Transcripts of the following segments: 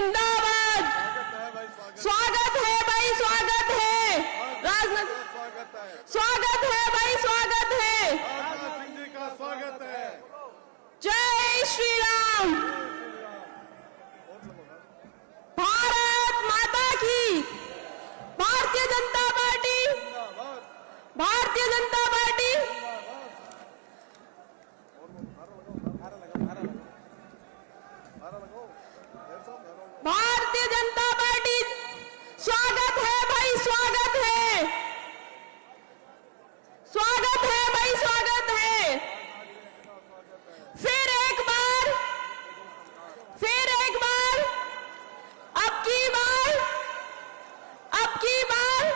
जिंदाबाद। स्वागत है भाई, स्वागत है राजनाथ, स्वागत है भाई, स्वागत है राजनाथ सिंह जी का स्वागत है। जय श्री राम। भारत माता की। Bharatiya Janata party, Bharatiya Janata party, Bharatiya Janata party. स्वागत है भाई, स्वागत है, स्वागत है भाई, स्वागत है। फिर एक बार, फिर एक बार, अब की बार, अब की बार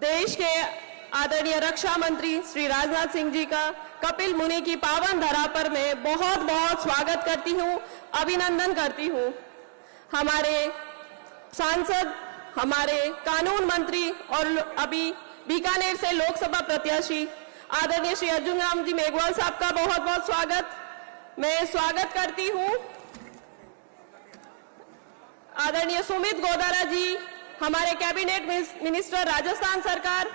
देश के आदरणीय रक्षा मंत्री श्री राजनाथ सिंह जी का कपिल मुनि की पावन धरा पर मैं बहुत बहुत स्वागत करती हूं, अभिनंदन करती हूं। हमारे सांसद, हमारे कानून मंत्री और अभी बीकानेर से लोकसभा प्रत्याशी आदरणीय श्री अर्जुन राम जी मेघवाल साहब का बहुत बहुत स्वागत मैं स्वागत करती हूं। आदरणीय सुमित गोदारा जी, हमारे कैबिनेट मिनिस्टर राजस्थान सरकार,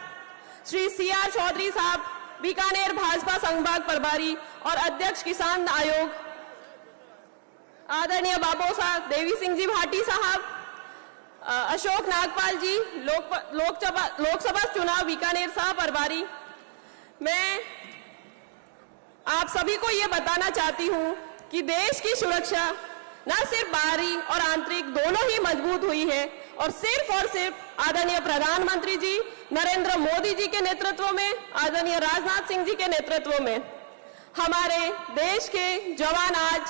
श्री CR चौधरी साहब, बीकानेर भाजपा संभाग प्रभारी और अध्यक्ष किसान आयोग, आदरणीय बाबोसा देवी सिंह जी भाटी साहब, अशोक नागपाल जी, लोकसभा चुनाव बीकानेर सह प्रभारी। मैं आप सभी को ये बताना चाहती हूं कि देश की सुरक्षा न सिर्फ बाहरी और आंतरिक दोनों ही मजबूत हुई है और सिर्फ आदरणीय प्रधानमंत्री जी नरेंद्र मोदी जी के नेतृत्व में, आदरणीय राजनाथ सिंह जी के नेतृत्व में हमारे देश के जवान आज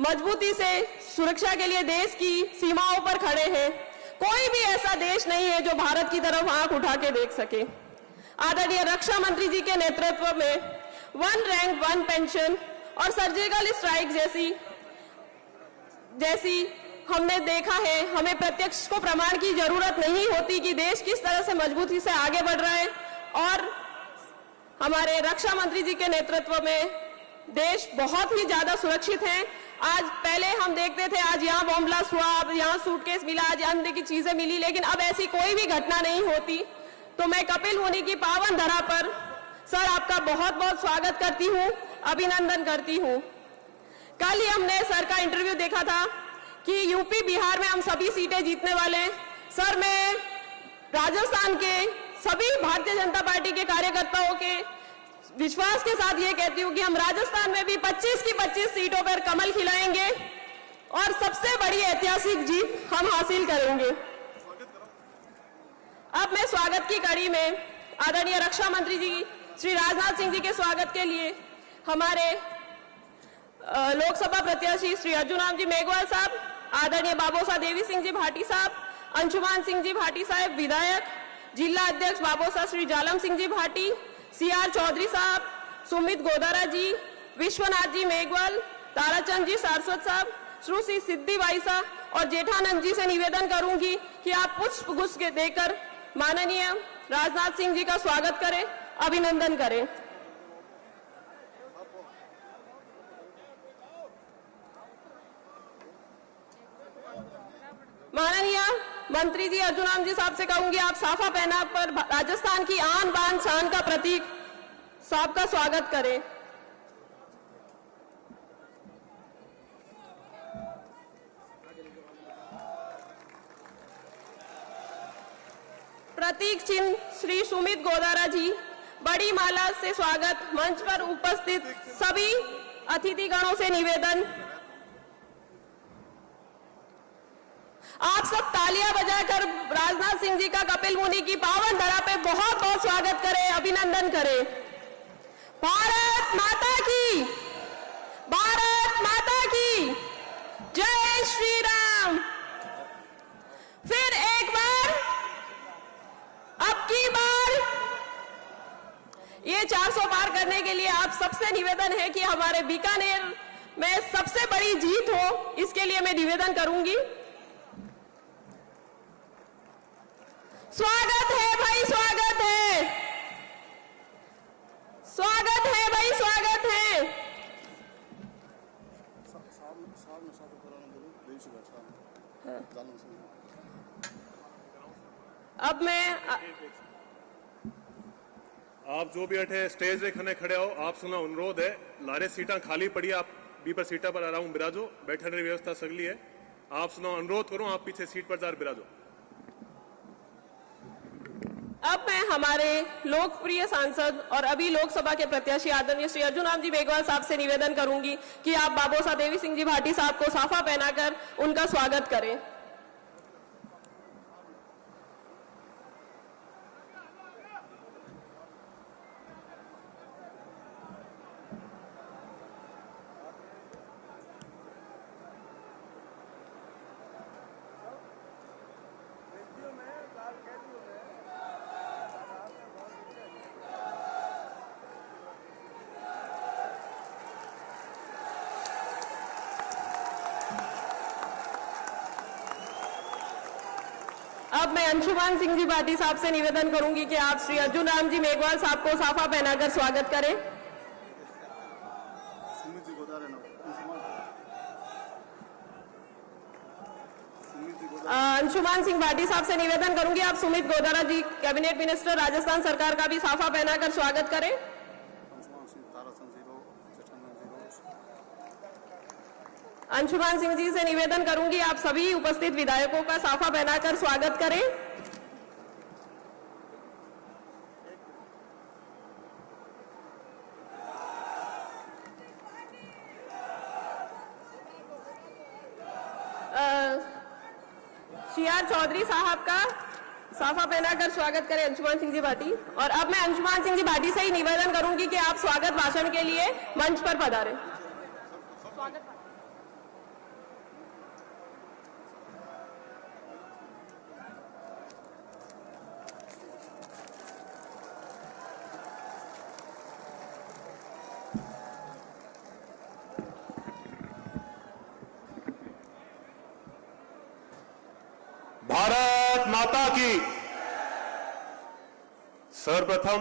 मजबूती से सुरक्षा के लिए देश की सीमाओं पर खड़े हैं। कोई भी ऐसा देश नहीं है जो भारत की तरफ आंख उठा के देख सके। आदरणीय रक्षा मंत्री जी के नेतृत्व में 1 रैंक 1 पेंशन और सर्जिकल स्ट्राइक जैसी हमने देखा है, हमें प्रत्यक्ष को प्रमाण की जरूरत नहीं होती कि देश किस तरह से मजबूती से आगे बढ़ रहा है और हमारे रक्षा मंत्री जी के नेतृत्व में देश बहुत ही ज्यादा सुरक्षित है। आज पहले हम देखते थे आज यहाँ बॉम्ब ब्लास्ट हुआ, अब यहाँ सूटकेस मिला, आज अन्य की चीजें मिली, लेकिन अब ऐसी कोई भी घटना नहीं होती। तो मैं कपिल मुनि की पावन धरा पर सर आपका बहुत बहुत स्वागत करती हूँ, अभिनंदन करती हूँ। कल ही हमने सर का इंटरव्यू देखा था कि यूपी बिहार में हम सभी सीटें जीतने वाले हैं। सर मैं राजस्थान के सभी भारतीय जनता पार्टी के कार्यकर्ताओं के विश्वास के साथ ये कहती हूँ कि हम राजस्थान में भी 25 की 25 सीटों पर कमल खिलाएंगे और सबसे बड़ी ऐतिहासिक जीत हम हासिल करेंगे। अब मैं स्वागत की कड़ी में आदरणीय रक्षा मंत्री जी श्री राजनाथ सिंह जी के स्वागत के लिए हमारे लोकसभा प्रत्याशी श्री अर्जुन राम जी मेघवाल साहब, आदरणीय बाबोसा देवी सिंह जी भाटी साहब, अंशुमान सिंह जी भाटी साहब विधायक, जिला अध्यक्ष बाबोसा श्री जालम सिंह जी भाटी, CR चौधरी साहब, सुमित गोदारा जी, विश्वनाथ जी मेघवाल, ताराचंद जी सारस्वत साहब, श्री सिद्धि बाईसा और जेठानंद जी से निवेदन करूंगी कि आप पुष्प गुच्छ के देकर माननीय राजनाथ सिंह जी का स्वागत करें, अभिनंदन करें। माननीय मंत्री जी अर्जुन राम जी साहब से कहूंगी आप साफा पहना पर राजस्थान की आन बान शान का प्रतीक साहब का स्वागत करें। प्रतीक चिन्ह श्री सुमित गोदारा जी, बड़ी माला से स्वागत। मंच पर उपस्थित सभी अतिथिगणों से निवेदन आप सब तालियां बजाकर राजनाथ सिंह जी का कपिल मुनि की पावन धरा पे बहुत बहुत स्वागत करें, अभिनंदन करें। भारत माता की, भारत माता की जय श्री राम। फिर एक बार, अब की बार ये 400 पार करने के लिए आप सबसे निवेदन है कि हमारे बीकानेर में सबसे बड़ी जीत हो, इसके लिए मैं निवेदन करूंगी। स्वागत है भाई, स्वागत है। अब मैं आप जो भी अठे स्टेज पे खने खड़े हो, आप सुना अनुरोध है, लारे सीटा खाली पड़ी, आप बी पर सीटा पर आराम बिराजो, बैठने की व्यवस्था सगली है। आप सुना अनुरोध करूं, आप पीछे सीट पर जार बिराजो। अब मैं हमारे लोकप्रिय सांसद और अभी लोकसभा के प्रत्याशी आदरणीय श्री अर्जुन राम जी मेघवाल साहब से निवेदन करूंगी कि आप बाबोसा देवी सिंह जी भाटी साहब को साफा पहनाकर उनका स्वागत करें। अब मैं अंशुमान सिंह जी भाटी साहब से निवेदन करूंगी कि आप श्री अर्जुन राम जी मेघवाल साहब को साफा पहनाकर स्वागत करें। अंशुमान सिंह भाटी साहब से निवेदन करूंगी आप सुमित गोदारा जी कैबिनेट मिनिस्टर राजस्थान सरकार का भी साफा पहनाकर स्वागत करें। अंशुमान सिंह जी से निवेदन करूंगी आप सभी उपस्थित विधायकों का साफा पहनाकर स्वागत करें। CR चौधरी साहब का साफा पहनाकर स्वागत करें अंशुमान सिंह जी भाटी। और अब मैं अंशुमान सिंह जी भाटी से ही निवेदन करूंगी कि आप स्वागत भाषण के लिए मंच पर पधारें। भारत माता की। सर्वप्रथम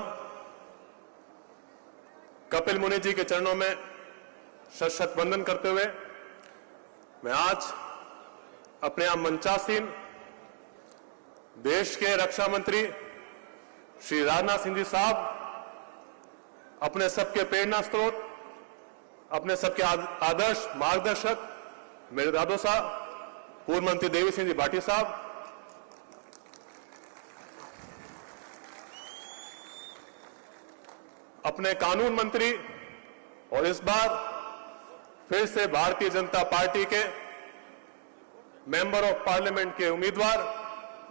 कपिल मुनि जी के चरणों में शत शत वंदन करते हुए मैं आज अपने आप मंचासीन देश के रक्षा मंत्री श्री राजनाथ सिंह जी साहब, अपने सबके प्रेरणा स्रोत, अपने सबके आदर्श मार्गदर्शक मेरे दादो साहब पूर्व मंत्री देवी सिंह जी भाटी साहब, अपने कानून मंत्री और इस बार फिर से भारतीय जनता पार्टी के मेंबर ऑफ पार्लियामेंट के उम्मीदवार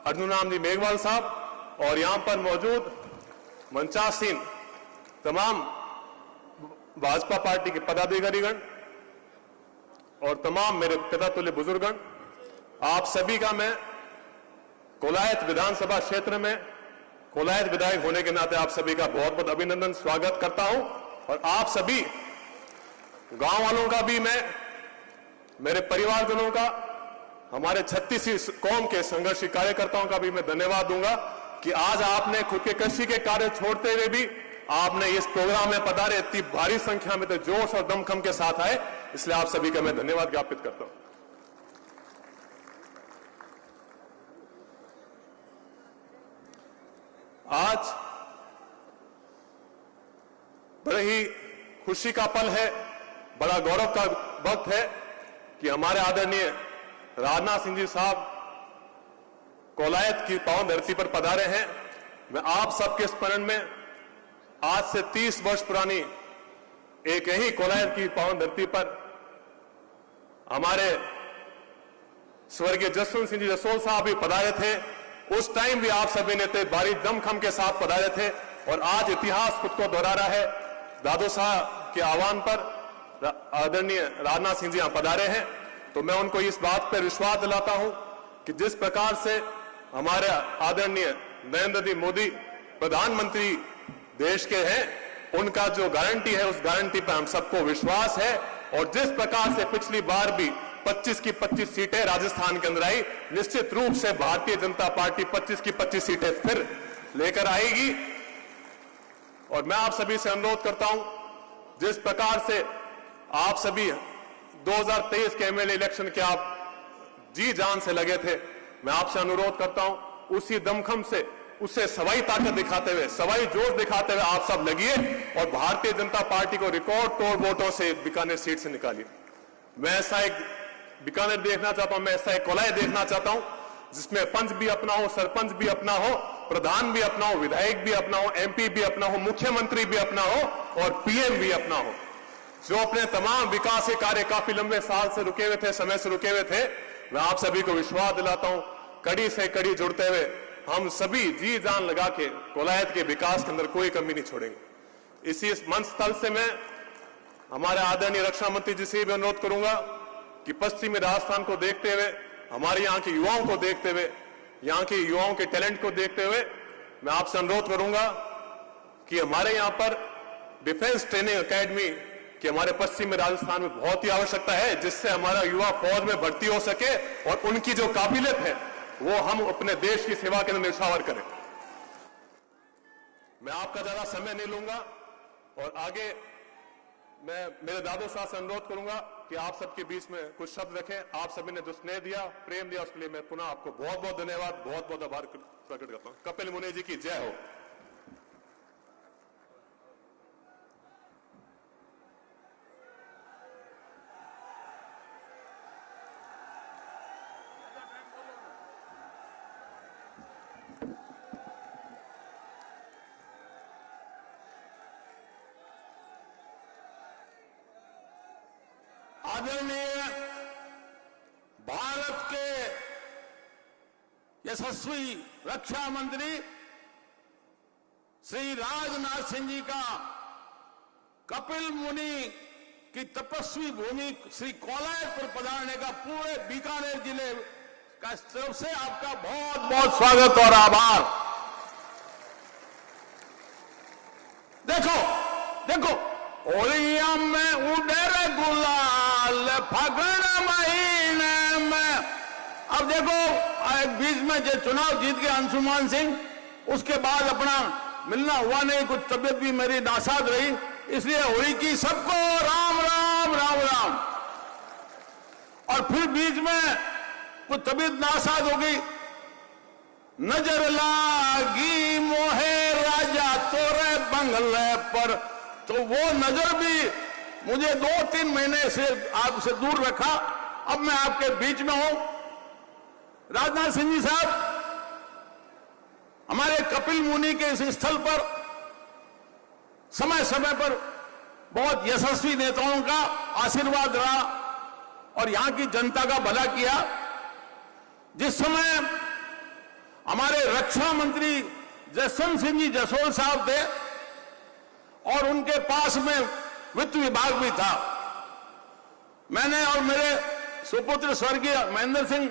अर्जुन राम जी मेघवाल साहब और यहां पर मौजूद मंचासीन तमाम भाजपा पार्टी के पदाधिकारीगण और तमाम मेरे पितातुल्य बुजुर्गगण, आप सभी का मैं कोलायत विधानसभा क्षेत्र में कोलायत विधायक होने के नाते आप सभी का बहुत बहुत अभिनंदन स्वागत करता हूं। और आप सभी गांव वालों का भी मैं, मेरे परिवारजनों का, हमारे 36 कौम के संघर्षी कार्यकर्ताओं का भी मैं धन्यवाद दूंगा कि आज आपने खुद के कृषि के कार्य छोड़ते हुए भी आपने इस प्रोग्राम में पधारे, इतनी भारी संख्या में तो जोश और दमखम के साथ आए, इसलिए आप सभी का मैं धन्यवाद ज्ञापित करता हूं। आज बड़े ही खुशी का पल है, बड़ा गौरव का वक्त है कि हमारे आदरणीय राजनाथ सिंह जी साहब कोलायत की पावन धरती पर पधारे हैं। मैं आप सबके स्मरण में आज से 30 वर्ष पुरानी एक ही कोलायत की पावन धरती पर हमारे स्वर्गीय जसवंत सिंह जी जसोल साहब भी पधारे थे। उस टाइम भी आप सभी ने भारी दमखम के साथ पधारे थे और आज इतिहास खुद को दोहरा रहा है। दादो साहब के आह्वान पर आदरणीय राजनाथ सिंह जी यहां पधारे हैं, तो मैं उनको इस बात पर विश्वास दिलाता हूं कि जिस प्रकार से हमारे आदरणीय नरेंद्र जी मोदी प्रधानमंत्री देश के हैं, उनका जो गारंटी है उस गारंटी पर हम सबको विश्वास है। और जिस प्रकार से पिछली बार भी 25 की 25 सीटें राजस्थान के अंदर आई, निश्चित रूप से भारतीय जनता पार्टी 25 की 25 सीटें फिर लेकर आएगी। और मैं आप सभी से अनुरोध करता हूं, जिस प्रकार से आप सभी 2023 के एमएलए इलेक्शन के आप जी जान से लगे थे, मैं आपसे अनुरोध करता हूं उसी दमखम से, उससे सवाई ताकत दिखाते हुए, सवाई जोश दिखाते हुए आप सब लगिए और भारतीय जनता पार्टी को रिकॉर्ड तोड़ वोटों से बीकानेर सीट से निकालिए। मैं ऐसा एक बीकानेर देखना चाहता हूं, मैं ऐसा एक कोलाय देखना चाहता हूं जिसमें पंच भी अपना हो, सरपंच भी अपना हो, प्रधान भी अपना हो, विधायक भी अपना हो, एमपी भी अपना हो, मुख्यमंत्री भी अपना हो और पीएम भी अपना हो, जो अपने तमाम विकास के कार्य काफी लंबे साल से रुके हुए थे, समय से रुके हुए थे। मैं आप सभी को विश्वास दिलाता हूं, कड़ी से कड़ी जुड़ते हुए हम सभी जी जान लगा के कोलायत के विकास के अंदर कोई कमी नहीं छोड़ेंगे। इसी मंच स्थल से मैं हमारे आदरणीय रक्षा मंत्री जी से भी अनुरोध करूंगा कि पश्चिमी राजस्थान को देखते हुए, हमारे यहाँ के युवाओं को देखते हुए, यहाँ के युवाओं के टैलेंट को देखते हुए मैं आपसे अनुरोध करूंगा कि हमारे यहाँ पर डिफेंस ट्रेनिंग एकेडमी की हमारे पश्चिमी राजस्थान में बहुत ही आवश्यकता है, जिससे हमारा युवा फौज में भर्ती हो सके और उनकी जो काबिलियत है वो हम अपने देश की सेवा के अंदर निछावर करें। मैं आपका ज्यादा समय नहीं लूंगा और आगे मैं मेरे दादू साहब से अनुरोध करूंगा कि आप सबके बीच में कुछ शब्द रखें। आप सभी ने जो स्नेह दिया, प्रेम दिया, उसके लिए मैं पुनः आपको बहुत बहुत धन्यवाद, बहुत बहुत आभार प्रकट करता हूं। कपिल मुनि जी की जय हो। आदरणीय भारत के यशस्वी रक्षा मंत्री श्री राजनाथ सिंह जी का कपिल मुनि की तपस्वी भूमि श्री कोलायत पर पधारने का पूरे बीकानेर जिले का तरफ से आपका बहुत बहुत स्वागत और आभार। देखो देखो, होलिया में उड़े गुलाल फागुन महीने में। अब देखो, एक बीच में जो चुनाव जीत गए अंशुमान सिंह, उसके बाद अपना मिलना हुआ नहीं, कुछ तबीयत भी मेरी नासाज रही, इसलिए होली की सबको राम राम राम राम। और फिर बीच में कुछ तबीयत नासाज हो गई। नजर लागी मोहे राजा तोरे बंगले पर, तो वो नजर भी मुझे 2-3 महीने से आपसे दूर रखा। अब मैं आपके बीच में हूं। राजनाथ सिंह जी साहब, हमारे कपिल मुनि के इस स्थल पर समय समय पर बहुत यशस्वी नेताओं का आशीर्वाद रहा और यहां की जनता का भला किया। जिस समय हमारे रक्षा मंत्री जसवंत सिंह जी जसोल साहब थे और उनके पास में वित्त विभाग भी था, मैंने और मेरे सुपुत्र स्वर्गीय महेंद्र सिंह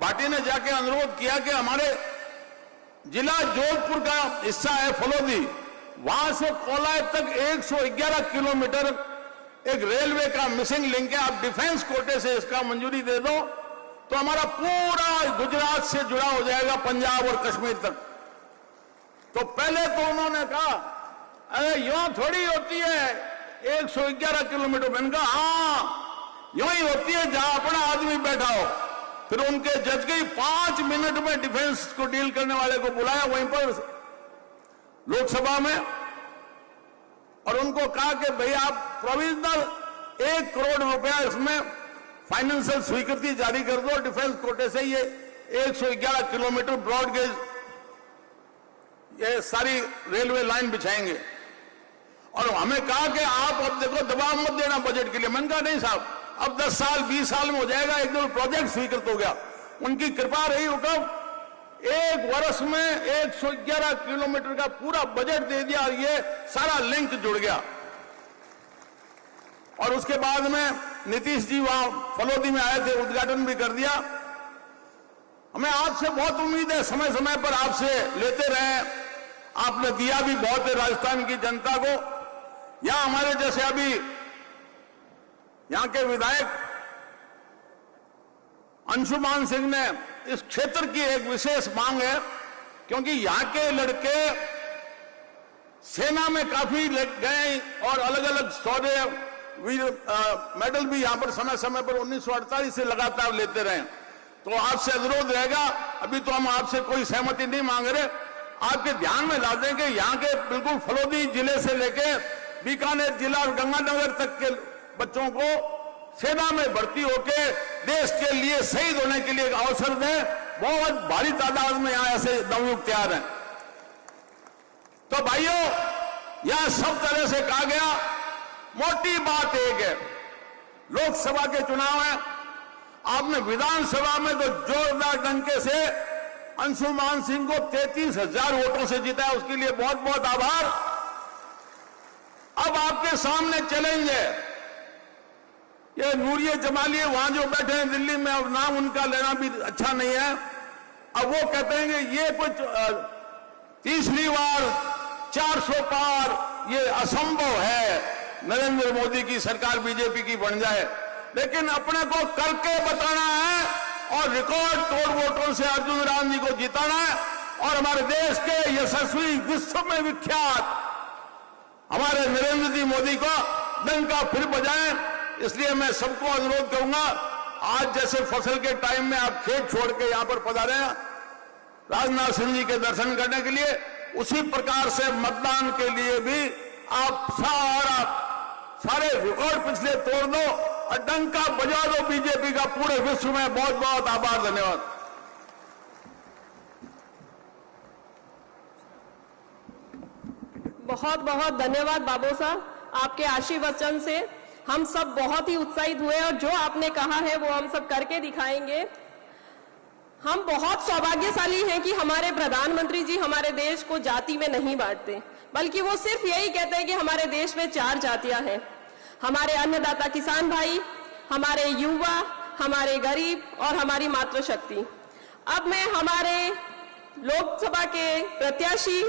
भाटी ने जाके अनुरोध किया कि हमारे जिला जोधपुर का हिस्सा है फलोदी, वहां से कोलायत तक 111 किलोमीटर एक रेलवे का मिसिंग लिंक है, आप डिफेंस कोटे से इसका मंजूरी दे दो तो हमारा पूरा गुजरात से जुड़ा हो जाएगा, पंजाब और कश्मीर तक। तो पहले तो उन्होंने कहा अरे यूं थोड़ी होती है 111 किलोमीटर। मैंने कहा हाँ यूं ही होती है जहां अपना आदमी बैठा हो। फिर उनके जज गई 5 मिनट में डिफेंस को डील करने वाले को बुलाया वहीं पर लोकसभा में और उनको कहा कि भाई आप प्रोविजनल 1 करोड़ रुपया इसमें फाइनेंशियल स्वीकृति जारी कर दो, डिफेंस कोटे से ये 111 किलोमीटर ब्रॉड गेज ये सारी रेलवे लाइन बिछाएंगे। और हमें कहा कि आप अब देखो दबाव मत देना बजट के लिए। मैंने कहा नहीं साहब, अब 10 साल 20 साल में हो जाएगा, एकदम प्रोजेक्ट स्वीकृत हो गया। उनकी कृपा रही हुक्म, 1 वर्ष में 111 किलोमीटर का पूरा बजट दे दिया और ये सारा लिंक जुड़ गया। और उसके बाद में नीतीश जी वहां फलोदी में आए थे, उद्घाटन भी कर दिया। हमें आपसे बहुत उम्मीद है, समय समय पर आपसे लेते रहे, आपने दिया भी बहुत है राजस्थान की जनता को। यहां हमारे जैसे अभी यहां के विधायक अंशुमान सिंह ने इस क्षेत्र की एक विशेष मांग है, क्योंकि यहां के लड़के सेना में काफी गए और अलग अलग शौर्य मेडल भी यहां पर समय समय पर 1948 से लगातार लेते रहे। तो आपसे अनुरोध रहेगा, अभी तो हम आपसे कोई सहमति नहीं मांग रहे, आपके ध्यान में ला दें कि यहाँ के बिल्कुल फलोदी जिले से लेके बीकानेर जिला और गंगानगर तक के बच्चों को सेना में भर्ती होके देश के लिए शहीद होने के लिए एक अवसर दें। बहुत भारी तादाद में यहाँ ऐसे नवयुवक तैयार हैं। तो भाइयों, यहां सब तरह से कहा गया, मोटी बात एक है, लोकसभा के चुनाव है, आपने विधानसभा में तो जोरदार डंके से अंशुमान सिंह को 33,000 वोटों से जिताया, उसके लिए बहुत बहुत आभार। अब आपके सामने चैलेंज है, ये नूरिया जमाली वहां जो बैठे हैं दिल्ली में, अब नाम उनका लेना भी अच्छा नहीं है। अब वो कहते हैं कि ये कुछ तीसरी बार 400 पार, ये असंभव है, नरेंद्र मोदी की सरकार बीजेपी की बन जाए। लेकिन अपने को करके बताना है और रिकॉर्ड तोड़ वोटों से अर्जुन राम जी को जिताना है और हमारे देश के यशस्वी, विश्व में विख्यात हमारे नरेंद्र जी मोदी को डंका फिर बजाएं। इसलिए मैं सबको अनुरोध करूंगा, आज जैसे फसल के टाइम में आप खेत छोड़ के यहां पर पधारे हैं राजनाथ सिंह जी के दर्शन करने के लिए, उसी प्रकार से मतदान के लिए भी आप सारे रिकॉर्ड पिछले तोड़ दो और डंका बजा दो बीजेपी का पूरे विश्व में। बहुत बहुत आभार, धन्यवाद। बहुत बहुत धन्यवाद बाबू साहब, आपके आशीर्वचन से हम सब बहुत ही उत्साहित हुए और जो आपने कहा है वो हम सब करके दिखाएंगे। हम बहुत सौभाग्यशाली हैं कि हमारे प्रधानमंत्री जी हमारे देश को जाति में नहीं बांटते, बल्कि वो सिर्फ यही कहते हैं कि हमारे देश में 4 जातियां हैं, हमारे अन्नदाता किसान भाई, हमारे युवा, हमारे गरीब और हमारी मातृशक्ति। अब मैं हमारे लोकसभा के प्रत्याशी,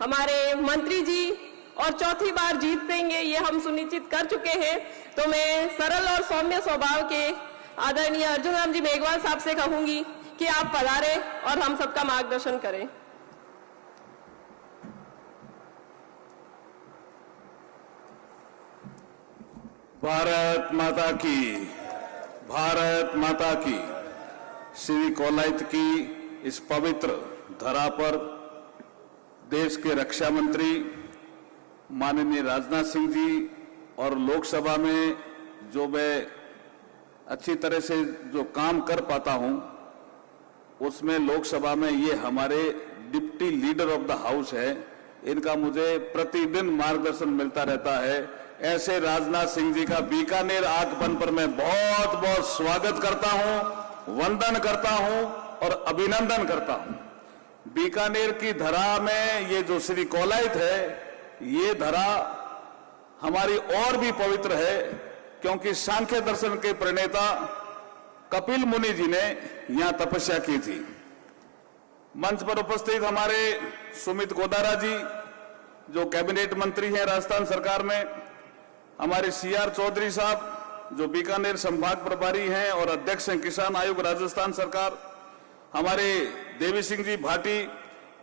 हमारे मंत्री जी और चौथी बार जीतेंगे ये हम सुनिश्चित कर चुके हैं, तो मैं सरल और सौम्य स्वभाव के आदरणीय अर्जुन राम जी मेघवाल साहब से कहूंगी कि आप पधारे और हम सबका मार्गदर्शन करें। भारत माता की, भारत माता की। श्री कोलायत की इस पवित्र धरा पर देश के रक्षा मंत्री माननीय राजनाथ सिंह जी और लोकसभा में जो मैं अच्छी तरह से जो काम कर पाता हूं, उसमें लोकसभा में ये हमारे deputy leader of the house है, इनका मुझे प्रतिदिन मार्गदर्शन मिलता रहता है। ऐसे राजनाथ सिंह जी का बीकानेर आगमन पर मैं बहुत बहुत स्वागत करता हूं, वंदन करता हूं और अभिनंदन करता हूं। बीकानेर की धरा में ये जो श्री कोलायत है, ये धरा हमारी और भी पवित्र है, क्योंकि सांख्य दर्शन के प्रणेता कपिल मुनि जी ने यहां तपस्या की थी। मंच पर उपस्थित हमारे सुमित गोदारा जी जो कैबिनेट मंत्री हैं राजस्थान सरकार में, हमारे CR चौधरी साहब जो बीकानेर संभाग प्रभारी हैं और अध्यक्ष हैं किसान आयोग राजस्थान सरकार, हमारे देवी सिंह जी भाटी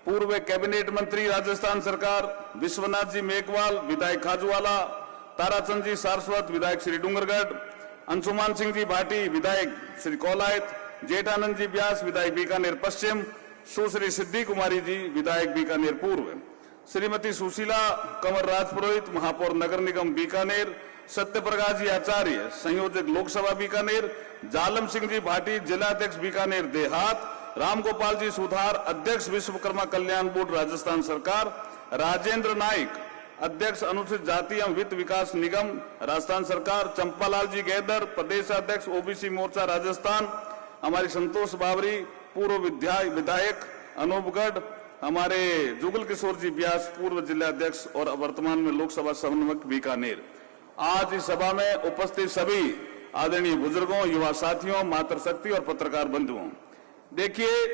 पूर्व कैबिनेट मंत्री राजस्थान सरकार, विश्वनाथ जी मेघवाल विधायक खाजूवाला, ताराचंद जी सारस्वत विधायक श्री डूंगरगढ़, अंशुमान सिंह जी भाटी विधायक श्री कोलायत, जेठानंद जी व्यास विधायक बीकानेर पश्चिम, सुश्री सिद्धि कुमारी जी विधायक बीकानेर पूर्व, श्रीमती सुशीला कंवर राजपुरोहित महापौर नगर निगम बीकानेर, सत्यप्रकाश जी आचार्य संयोजक लोकसभा बीकानेर, जालम सिंह जी भाटी जिलाध्यक्ष बीकानेर देहात, रामगोपाल जी सुधार अध्यक्ष विश्वकर्मा कल्याण बोर्ड राजस्थान सरकार, राजेंद्र नाइक अध्यक्ष अनुसूचित जाति एवं वित्त विकास निगम राजस्थान सरकार, चंपालाल जी गैदर प्रदेश अध्यक्ष OBC मोर्चा राजस्थान, हमारी संतोष बावरी पूर्व विधायक अनूपगढ़, हमारे जुगल किशोर जी व्यास पूर्व जिलाध्यक्ष और वर्तमान में लोकसभा समन्वयक बीकानेर। आज इस सभा में उपस्थित सभी आदरणीय बुजुर्गों, युवा साथियों, मातृशक्ति और पत्रकार बंधुओं, देखिए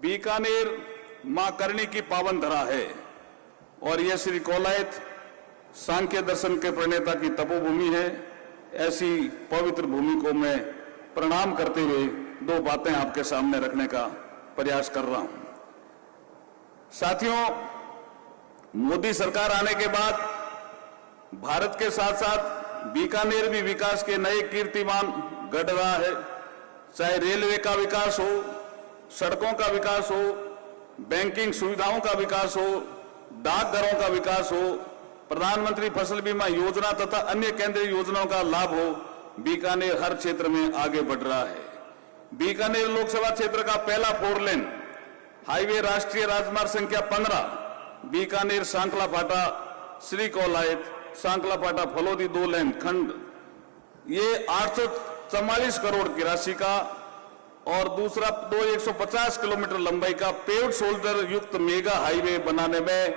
बीकानेर मां करणी की पावन धरा है और यह श्री कोलायत सांख्य दर्शन के प्रणेता की तपोभूमि है। ऐसी पवित्र भूमि को मैं प्रणाम करते हुए 2 बातें आपके सामने रखने का प्रयास कर रहा हूं। साथियों, मोदी सरकार आने के बाद भारत के साथ साथ बीकानेर भी विकास के नए कीर्तिमान गढ़ रहा है। चाहे रेलवे का विकास हो, सड़कों का विकास हो, बैंकिंग सुविधाओं का विकास हो, डाकघरों का विकास हो, प्रधानमंत्री फसल बीमा योजना तथा अन्य केंद्रीय योजनाओं का लाभ हो, बीकानेर हर क्षेत्र में आगे बढ़ रहा है। बीकानेर लोकसभा क्षेत्र का पहला 4 लेन हाईवे राष्ट्रीय राजमार्ग संख्या 15 बीकानेर सांकला फाटा श्री कोलायत सांकला फाटा फलोदी 2 लेन खंड, ये 844 करोड़ की राशि का, और दूसरा 150 किलोमीटर लंबाई का पेव्ड शोल्डर युक्त मेगा हाईवे बनाने में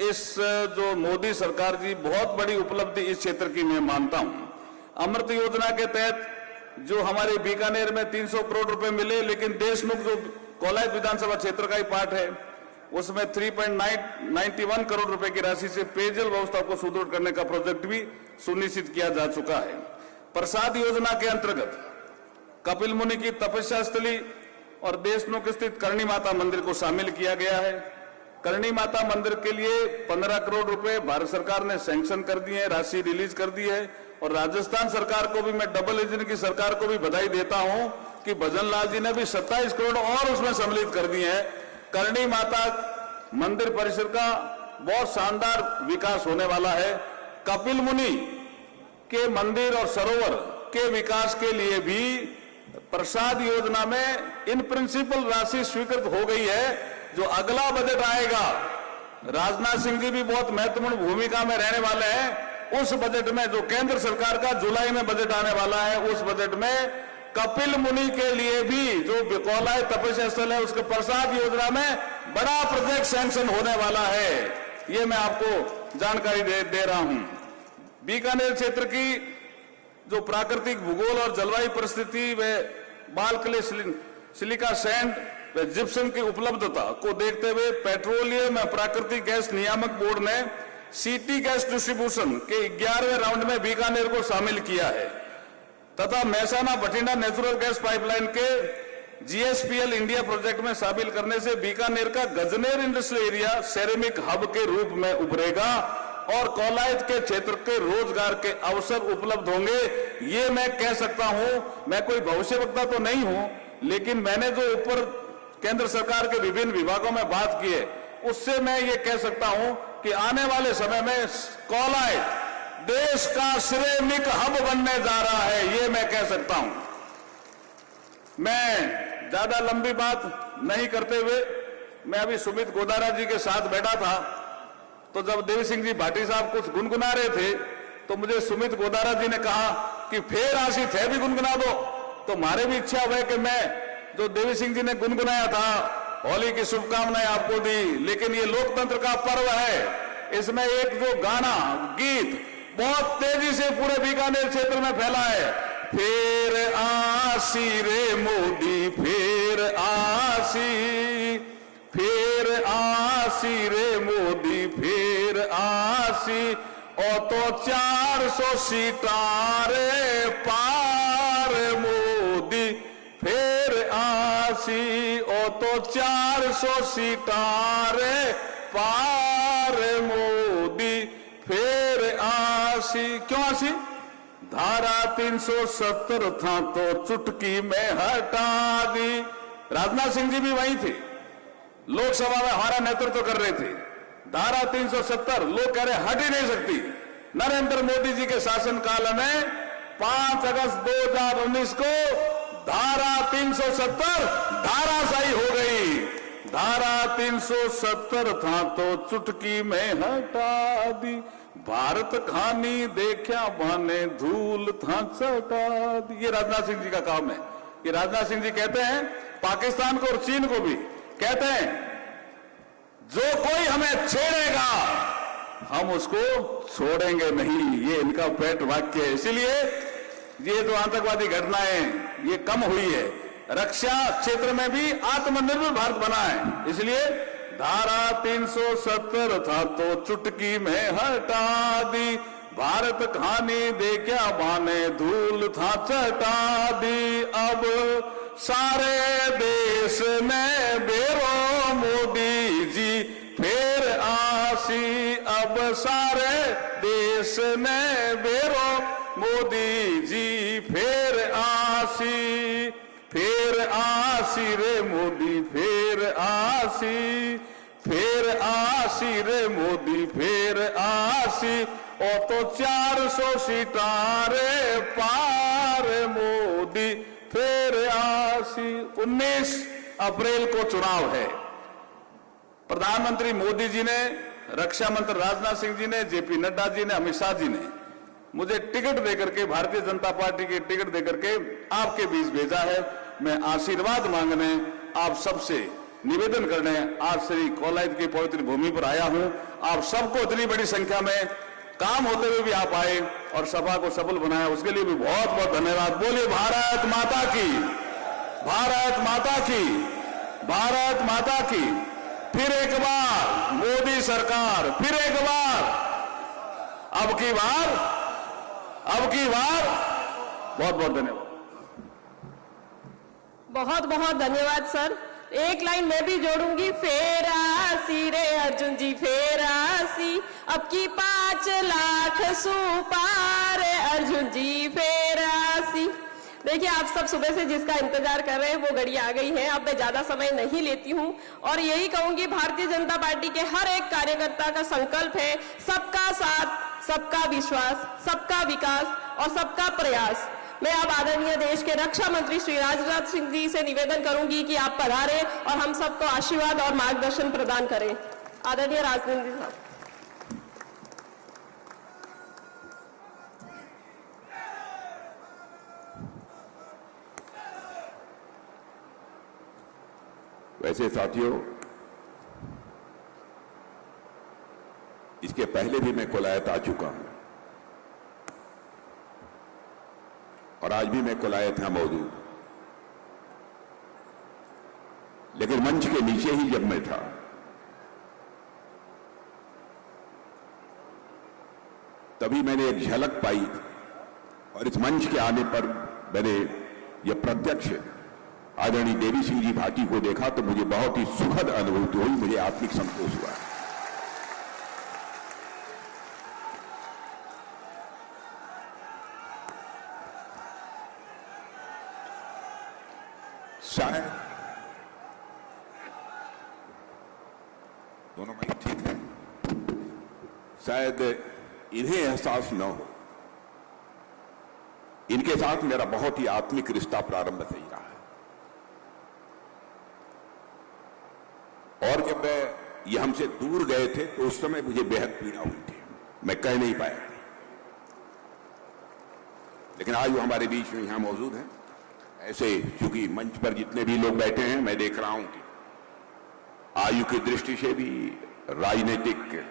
इस जो मोदी सरकार की बहुत बड़ी उपलब्धि इस क्षेत्र की मैं मानता हूं। अमृत योजना के तहत जो हमारे बीकानेर में 300 करोड़ रुपए मिले, लेकिन देशमुख जो कोलायत विधानसभा क्षेत्र का ही पार्ट है उसमें 3.91 करोड़ रुपए की राशि से पेयजल व्यवस्था को सुदृढ़ करने का प्रोजेक्ट भी सुनिश्चित किया जा चुका है। प्रसाद योजना के अंतर्गत कपिल मुनि की तपस्या स्थली और देशमुख स्थित करणी माता मंदिर को शामिल किया गया है। करणी माता मंदिर के लिए 15 करोड़ रुपए भारत सरकार ने सैंक्शन कर दिए हैं, राशि रिलीज कर दी है। और राजस्थान सरकार को भी मैं डबल इंजन की सरकार को भी बधाई देता हूं कि भजन लाल जी ने भी 27 करोड़ और उसमें सम्मिलित कर दिए हैं। करणी माता मंदिर परिसर का बहुत शानदार विकास होने वाला है। कपिल मुनि के मंदिर और सरोवर के विकास के लिए भी प्रसाद योजना में इन प्रिंसिपल राशि स्वीकृत हो गई है। जो अगला बजट आएगा, राजनाथ सिंह जी भी बहुत महत्वपूर्ण भूमिका में रहने वाले हैं। उस बजट में जो केंद्र सरकार का जुलाई में बजट आने वाला है, उस बजट में कपिल मुनि के लिए भी जो कोलायत तपस्या स्थल है उसके प्रसाद योजना में बड़ा प्रोजेक्ट सैंक्शन होने वाला है। ये मैं आपको जानकारी दे रहा हूं। बीकानेर क्षेत्र की जो प्राकृतिक भूगोल और जलवायु परिस्थिति व बाल क्ले सिलिका सैंड व जिप्सम की उपलब्धता को देखते हुए पेट्रोलियम एवं प्राकृतिक गैस नियामक बोर्ड ने सिटी गैस डिस्ट्रीब्यूशन के 11वें राउंड में बीकानेर को शामिल किया है तथा Mehsana Bathinda natural gas pipeline के जीएसपीएल इंडिया प्रोजेक्ट में शामिल करने से बीकानेर का Gajner industrial area ceramic hub के रूप में उभरेगा और कोलायत के क्षेत्र के रोजगार के अवसर उपलब्ध होंगे। ये मैं कह सकता हूं। मैं कोई भविष्यवक्ता तो नहीं हूं, लेकिन मैंने जो ऊपर केंद्र सरकार के विभिन्न विभागों में बात की है उससे मैं ये कह सकता हूं कि आने वाले समय में कोलायत देश का सिरेमिक हब बनने जा रहा है। ये मैं कह सकता हूं। मैं ज्यादा लंबी बात नहीं करते हुए, मैं अभी सुमित गोदारा जी के साथ बैठा था, तो जब देवी सिंह जी भाटी साहब कुछ गुनगुना रहे थे तो मुझे सुमित गोदारा जी ने कहा कि फिर आशित है भी गुनगुना दो। तो हमारे भी इच्छा हुई कि मैं जो देवी सिंह जी ने गुनगुनाया था, होली की शुभकामनाएं आपको दी, लेकिन ये लोकतंत्र का पर्व है। इसमें एक जो गाना गीत बहुत तेजी से पूरे बीकानेर क्षेत्र में फैला है, फिर आसी रे मोदी फिर आसी, फिर आसी रे मोदी फिर आसी, ओ तो 400 सीटारे पार मोदी फिर आसी, ओ तो 400 सीटारे पार मोदी फिर आसी। क्यों आसी? धारा 370 था तो चुटकी में हटा दी। राजनाथ सिंह जी भी वहीं थे, लोकसभा में हमारा नेतृत्व कर रहे थे। धारा 370 लोग कह रहे हट ही नहीं सकती। नरेंद्र मोदी जी के शासनकाल में 5 अगस्त 2019 को धारा 370 धाराशाही हो गई। धारा 370 था तो चुटकी में हटा दी, भारत खानी देखा बने धूल था चटा दी। ये राजनाथ सिंह जी का काम है। ये राजनाथ सिंह जी कहते हैं पाकिस्तान को और चीन को भी, कहते हैं जो कोई हमें छेड़ेगा हम उसको छोड़ेंगे नहीं। ये इनका पेट वाक्य है। इसीलिए ये जो आतंकवादी घटनाएं ये कम हुई है। रक्षा क्षेत्र में भी आत्मनिर्भर भारत बना है। इसलिए धारा 370 था तो चुटकी में हटा दी, भारत खानी दे क्या बाने धूल था चटा दी। अब सारे देश में बेरो मोदी जी फिर आसी, अब सारे देश में बेरो मोदी जी फेर आसी रे मोदी फेर आसी रे मोदी फेर आसी ओ तो 400 सीटारे पार मोदी फेर आसी। 19 अप्रैल को चुनाव है। प्रधानमंत्री मोदी जी ने, रक्षा मंत्री राजनाथ सिंह जी ने, जेपी नड्डा जी ने, अमित शाह जी ने मुझे टिकट देकर के, भारतीय जनता पार्टी की टिकट देकर के आपके बीच भेजा है। मैं आशीर्वाद मांगने, आप सबसे निवेदन करने आज श्री कोलायत की पवित्र भूमि पर आया हूं। आप सबको इतनी बड़ी संख्या में काम होते हुए भी आप आए और सभा को सफल बनाया, उसके लिए भी बहुत बहुत धन्यवाद। बोलिए भारत माता की, भारत माता की, भारत माता की। फिर एक बार मोदी सरकार, फिर एक बार, अब की बार बहुत बहुत धन्यवाद। बहुत बहुत धन्यवाद सर। एक लाइन मैं भी जोड़ूंगी, फेर आसी रे अर्जुन जी फेर आसी, अब की 5 लाख सुपार अर्जुन जी फेर आसी। देखिए, आप सब सुबह से जिसका इंतजार कर रहे हैं वो घड़ी आ गई है। अब मैं ज्यादा समय नहीं लेती हूं और यही कहूंगी, भारतीय जनता पार्टी के हर एक कार्यकर्ता का संकल्प है सबका साथ, सबका विश्वास, सबका विकास और सबका प्रयास। मैं अब आदरणीय देश के रक्षा मंत्री श्री राजनाथ सिंह जी से निवेदन करूंगी कि आप पधारें और हम सबको आशीर्वाद और मार्गदर्शन प्रदान करें। आदरणीय राजनाथ जी साहब। वैसे साथियों, इसके पहले भी मैं कोलायत आ चुका हूं और आज भी मैं कोलायत यहां मौजूद हूं, लेकिन मंच के नीचे ही जब मैं था तभी मैंने एक झलक पाई और इस मंच के आने पर मैंने यह प्रत्यक्ष आदरणीय देवी सिंह जी भाटी को देखा तो मुझे बहुत ही सुखद अनुभूति हुई, मुझे आत्मिक संतोष हुआ। शायद दोनों में ठीक है, शायद इन्हें एहसास न हो, इनके साथ मेरा बहुत ही आत्मिक रिश्ता प्रारंभ से ही रहा है। और जब ये हमसे दूर गए थे तो उस समय मुझे बेहद पीड़ा हुई थी, मैं कह नहीं पाया था। लेकिन आज वो हमारे बीच में यहां मौजूद हैं। ऐसे चूंकि मंच पर जितने भी लोग बैठे हैं, मैं देख रहा हूं कि आयु की दृष्टि से भी, राजनीतिक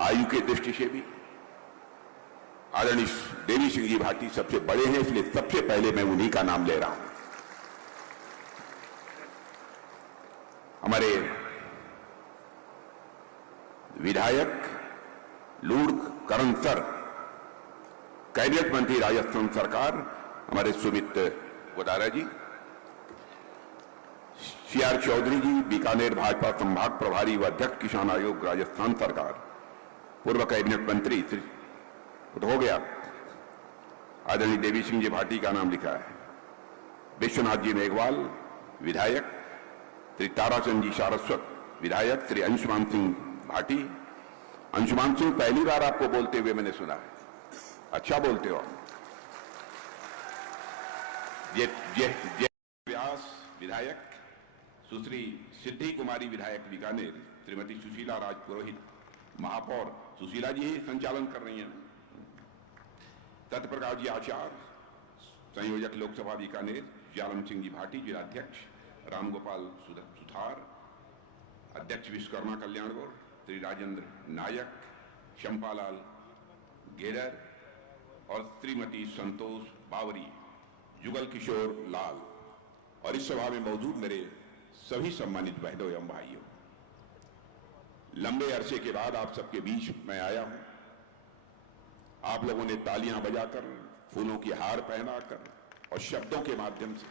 आयु की दृष्टि से भी आदरणीय देवी सिंह जी भाटी सबसे बड़े हैं, इसलिए सबसे पहले मैं उन्हीं का नाम ले रहा हूं। हमारे विधायक लूर्ड करण सर, कैबिनेट मंत्री राजस्थान सरकार, हमारे सुमित गोदारा जी, सीआर चौधरी जी, बीकानेर भाजपा संभाग प्रभारी व अध्यक्ष किसान आयोग राजस्थान सरकार, पूर्व कैबिनेट मंत्री श्री हो गया आदरणीय देवी सिंह जी भाटी का नाम लिखा है, विश्वनाथ जी मेघवाल विधायक, श्री ताराचंद जी सारस्वत विधायक, श्री अंशुमान सिंह भाटी। अंशुमान सिंह पहली बार आपको बोलते हुए मैंने सुना है, अच्छा बोलते हो। व्यास विधायक, सुश्री सिद्धि कुमारी विधायक बीकानेर, श्रीमती सुशीला राज पुरोहित महापौर, सुशीला जी ही संचालन कर रही हैं, सत्यप्रकाश जी आचार्य संयोजक लोकसभा बीकानेर, जालम सिंह जी भाटी जिलाध्यक्ष, रामगोपाल सुथार अध्यक्ष विश्वकर्मा कल्याण बोर्ड, श्री राजेंद्र नायक, शंपालाल गेडर और श्रीमती संतोष बावरी, जुगल किशोर लाल और इस सभा में मौजूद मेरे सभी सम्मानित बहनों एवं भाइयों, लंबे अरसे के बाद आप सबके बीच मैं आया हूं। आप लोगों ने तालियां बजाकर, फूलों की हार पहनाकर और शब्दों के माध्यम से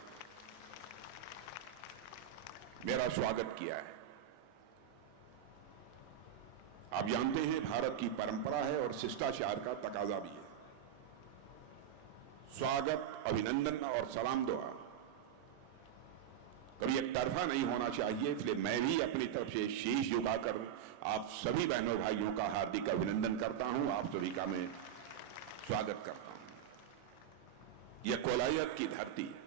मेरा स्वागत किया है। आप जानते हैं भारत की परंपरा है और शिष्टाचार का तकाजा भी है। स्वागत, अभिनंदन और सलाम दुआ कभी एक तरफा नहीं होना चाहिए, इसलिए मैं भी अपनी तरफ से शीश झुकाकर आप सभी बहनों भाइयों का हार्दिक अभिनंदन करता हूं, आप सभी का मैं स्वागत करता हूं। यह कोलायत की धरती है,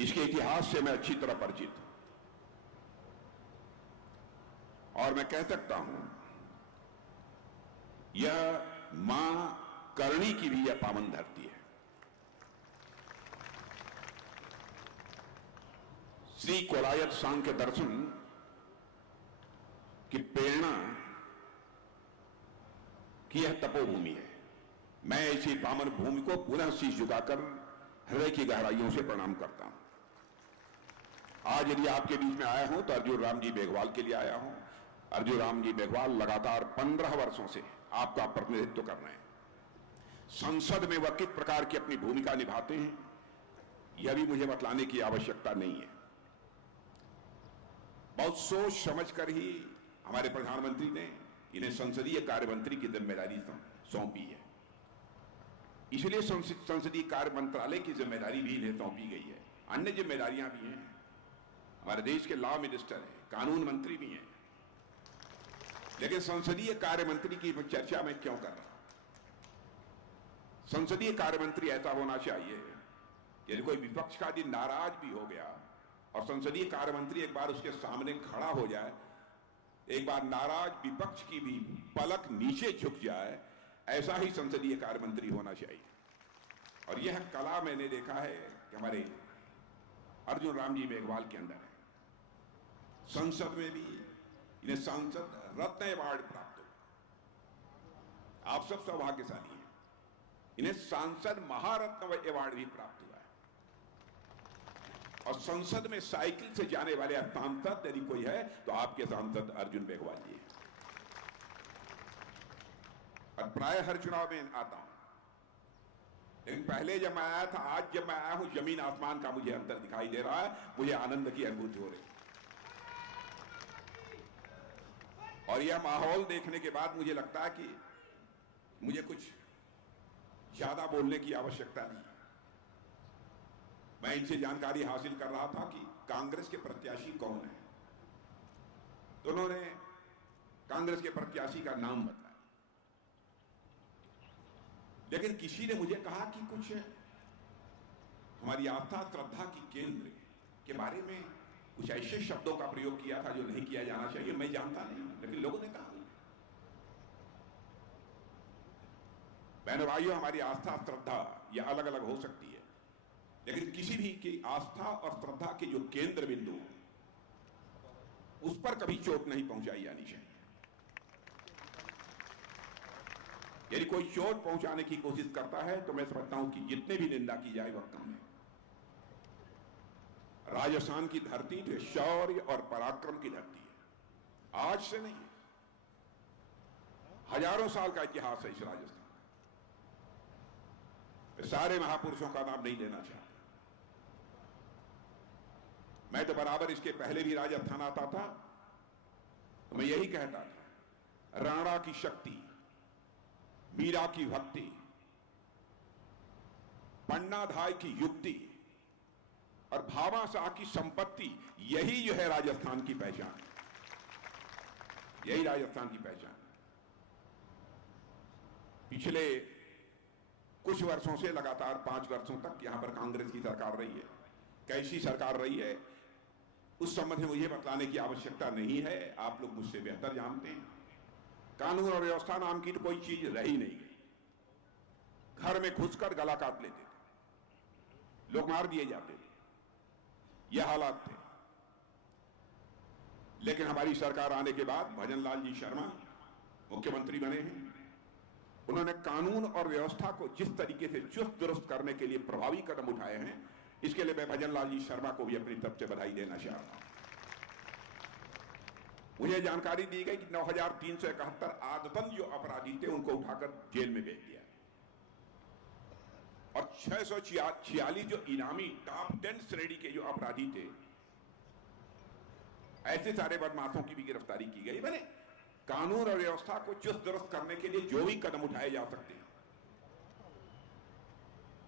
इसके इतिहास से मैं अच्छी तरह परिचित हूं और मैं कह सकता हूं यह मां करणी की भी यह पावन धरती है। श्री कोलायत सांख्य दर्शन की प्रेरणा की यह तपोभूमि है। मैं ऐसी पावन भूमि को पुनः शीश झुकाकर हृदय की गहराइयों से प्रणाम करता हूं। आज यदि आपके बीच में आया हूं तो अर्जुन राम जी मेघवाल के लिए आया हूं। अर्जुन राम जी मेघवाल लगातार 15 वर्षों से आपका प्रतिनिधित्व कर रहे हैं। संसद में वह किस प्रकार की अपनी भूमिका निभाते हैं यह भी मुझे बतलाने की आवश्यकता नहीं है। बहुत सोच समझकर ही हमारे प्रधानमंत्री ने इन्हें संसदीय कार्य मंत्री की जिम्मेदारी सौंपी है, इसलिए संसदीय कार्य मंत्रालय की जिम्मेदारी भी इन्हें सौंपी गई है। अन्य जिम्मेदारियां भी हैं, हमारे देश के लॉ मिनिस्टर हैं, कानून मंत्री भी हैं, लेकिन संसदीय कार्य मंत्री की चर्चा मैं क्यों कर रहा हूं? संसदीय कार्य मंत्री ऐसा होना चाहिए यदि कोई विपक्ष का यदि नाराज भी हो गया और संसदीय कार्य मंत्री एक बार उसके सामने खड़ा हो जाए, एक बार नाराज विपक्ष की भी पलक नीचे झुक जाए, ऐसा ही संसदीय कार्य मंत्री होना चाहिए। और यह कला मैंने देखा है कि हमारे अर्जुन राम जी मेघवाल के अंदर है। संसद में भी इन्हें सांसद रत्न अवार्ड प्राप्त हुआ, आप सब सौभाग्यशाली हैं। इन्हें सांसद महारत्न अवार्ड भी प्राप्त हुआ है। और संसद में साइकिल से जाने वाले सांसद यदि कोई है तो आपके सांसद अर्जुन मेघवाल जी हैं। और प्राय हर चुनाव में आता हूं, लेकिन पहले जब मैं आया था, आज जब मैं आया हूं, जमीन आसमान का मुझे अंतर दिखाई दे रहा है, मुझे आनंद की अनुभूति हो रही है। और यह माहौल देखने के बाद मुझे लगता है कि मुझे कुछ ज्यादा बोलने की आवश्यकता नहीं है। मैं इनसे जानकारी हासिल कर रहा था कि कांग्रेस के प्रत्याशी कौन है, तो उन्होंने कांग्रेस के प्रत्याशी का नाम बताया, लेकिन किसी ने मुझे कहा कि कुछ हमारी आस्था श्रद्धा की केंद्र के बारे में कुछ ऐसे शब्दों का प्रयोग किया था जो नहीं किया जाना चाहिए। मैं जानता नहीं, लेकिन लोगों ने कहा। बहनों भाइयों, हमारी आस्था श्रद्धा यह अलग अलग हो सकती है, लेकिन किसी भी की आस्था और श्रद्धा के जो केंद्र बिंदु उस पर कभी चोट नहीं पहुंचाई जानी चाहिए। यदि कोई चोट पहुंचाने की कोशिश करता है तो मैं समझता हूं कि जितने भी निंदा की जाए वह कम है। राजस्थान की धरती तो शौर्य और पराक्रम की धरती है, आज से नहीं, हजारों साल का इतिहास है इस राजस्थान। सारे महापुरुषों का नाम नहीं लेना चाहता, मैं तो बराबर इसके पहले भी राजस्थान आता था तो मैं यही कहता था, राणा की शक्ति, मीरा की भक्ति, पन्नाधाय की युक्ति और भामाशाह की संपत्ति, यही जो है राजस्थान की पहचान, यही राजस्थान की पहचान। पिछले कुछ वर्षों से लगातार 5 वर्षों तक यहां पर कांग्रेस की सरकार रही है। कैसी सरकार रही है उस संबंध में मुझे बतलाने की आवश्यकता नहीं है, आप लोग मुझसे बेहतर जानते हैं। कानून और व्यवस्था नाम की तो कोई चीज रही नहीं गई। घर में घुसकर गला काट लेते थे, लोग मार दिए जाते थे, यह हालात थे। लेकिन हमारी सरकार आने के बाद भजन लाल जी शर्मा मुख्यमंत्री बने हैं। उन्होंने कानून और व्यवस्था को जिस तरीके से चुस्त दुरुस्त करने के लिए प्रभावी कदम उठाए हैं, इसके लिए मैं भजन लाल जी शर्मा को भी अपनी तरफ से बधाई देना चाहता हूं। मुझे जानकारी दी गई कि 9,371 आदतन जो अपराधी थे उनको उठाकर जेल में भेज दिया और 646 जो इनामी टॉप 10 श्रेणी के जो अपराधी थे, ऐसे सारे बदमाशों की भी गिरफ्तारी की गई। मैंने कानून और व्यवस्था को चुस्त दुरुस्त करने के लिए जो भी कदम उठाए जा सकते हैं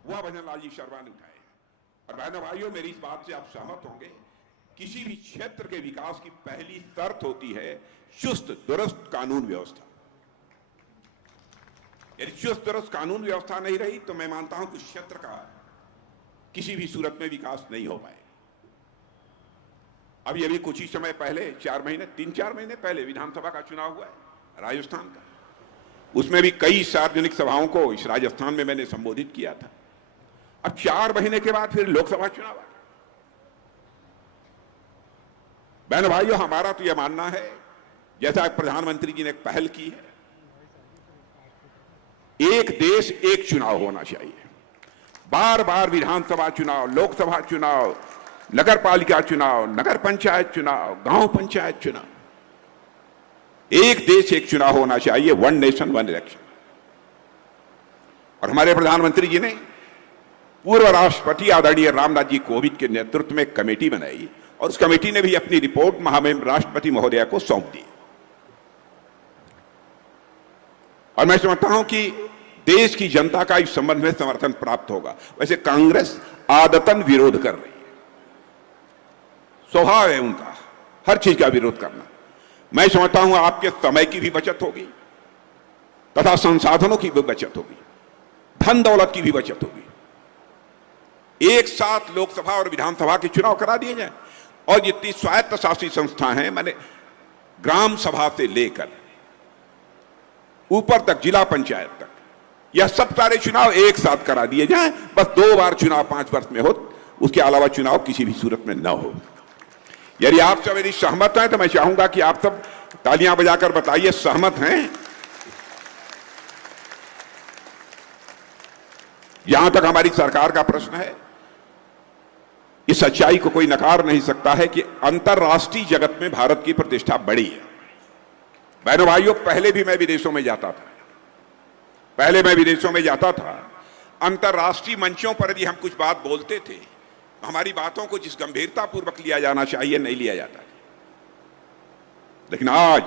वह भजन लाल जी शर्मा ने उठाए। और बहनों भाइयों, मेरी इस बात से आप सहमत होंगे, किसी भी क्षेत्र के विकास की पहली शर्त होती है चुस्त दुरुस्त कानून व्यवस्था। यदि चुस्त दुरुस्त कानून व्यवस्था नहीं रही तो मैं मानता हूं कि क्षेत्र का किसी भी सूरत में विकास नहीं हो पाएगा। अभी कुछ ही समय पहले 3-4 महीने पहले विधानसभा का चुनाव हुआ है राजस्थान का। उसमें भी कई सार्वजनिक सभाओं को इस राजस्थान में मैंने संबोधित किया था। अब 4 महीने के बाद फिर लोकसभा चुनाव आ गया। बहन भाइयों, हमारा तो यह मानना है, जैसा प्रधानमंत्री जी ने एक पहल की है, एक देश एक चुनाव होना चाहिए। बार बार विधानसभा चुनाव, लोकसभा चुनाव, नगर पालिका चुनाव, नगर पंचायत चुनाव, गांव पंचायत चुनाव, एक देश एक चुनाव होना चाहिए, वन नेशन वन इलेक्शन। और हमारे प्रधानमंत्री जी ने पूर्व राष्ट्रपति आदरणीय रामनाथ जी कोविंद के नेतृत्व में एक कमेटी बनाई और उस कमेटी ने भी अपनी रिपोर्ट महामहिम राष्ट्रपति महोदया को सौंप दी। और मैं समझता हूं कि देश की जनता का इस संबंध में समर्थन प्राप्त होगा। वैसे कांग्रेस आदतन विरोध कर रही है, स्वभाव है उनका हर चीज का विरोध करना। मैं समझता हूं आपके समय की भी बचत होगी तथा संसाधनों की भी बचत होगी, धन दौलत की भी बचत होगी। एक साथ लोकसभा और विधानसभा के चुनाव करा दिए जाए और जितनी स्वायत्त शासित संस्थाएं हैं, मैंने ग्राम सभा से लेकर ऊपर तक जिला पंचायत तक, यह सब सारे चुनाव एक साथ करा दिए जाएं। बस 2 बार चुनाव 5 वर्ष में हो, उसके अलावा चुनाव किसी भी सूरत में न हो। यदि आप सब यदि सहमत हैं तो मैं चाहूंगा कि आप सब तालियां बजाकर बताइए सहमत हैं। यहां तक हमारी सरकार का प्रश्न है, इस सच्चाई को कोई नकार नहीं सकता है कि अंतर्राष्ट्रीय जगत में भारत की प्रतिष्ठा बढ़ी है। बहनों भाइयों, पहले भी मैं विदेशों में जाता था, अंतर्राष्ट्रीय मंचों पर यदि हम कुछ बात बोलते थे, हमारी बातों को जिस गंभीरता पूर्वक लिया जाना चाहिए नहीं लिया जाता। लेकिन आज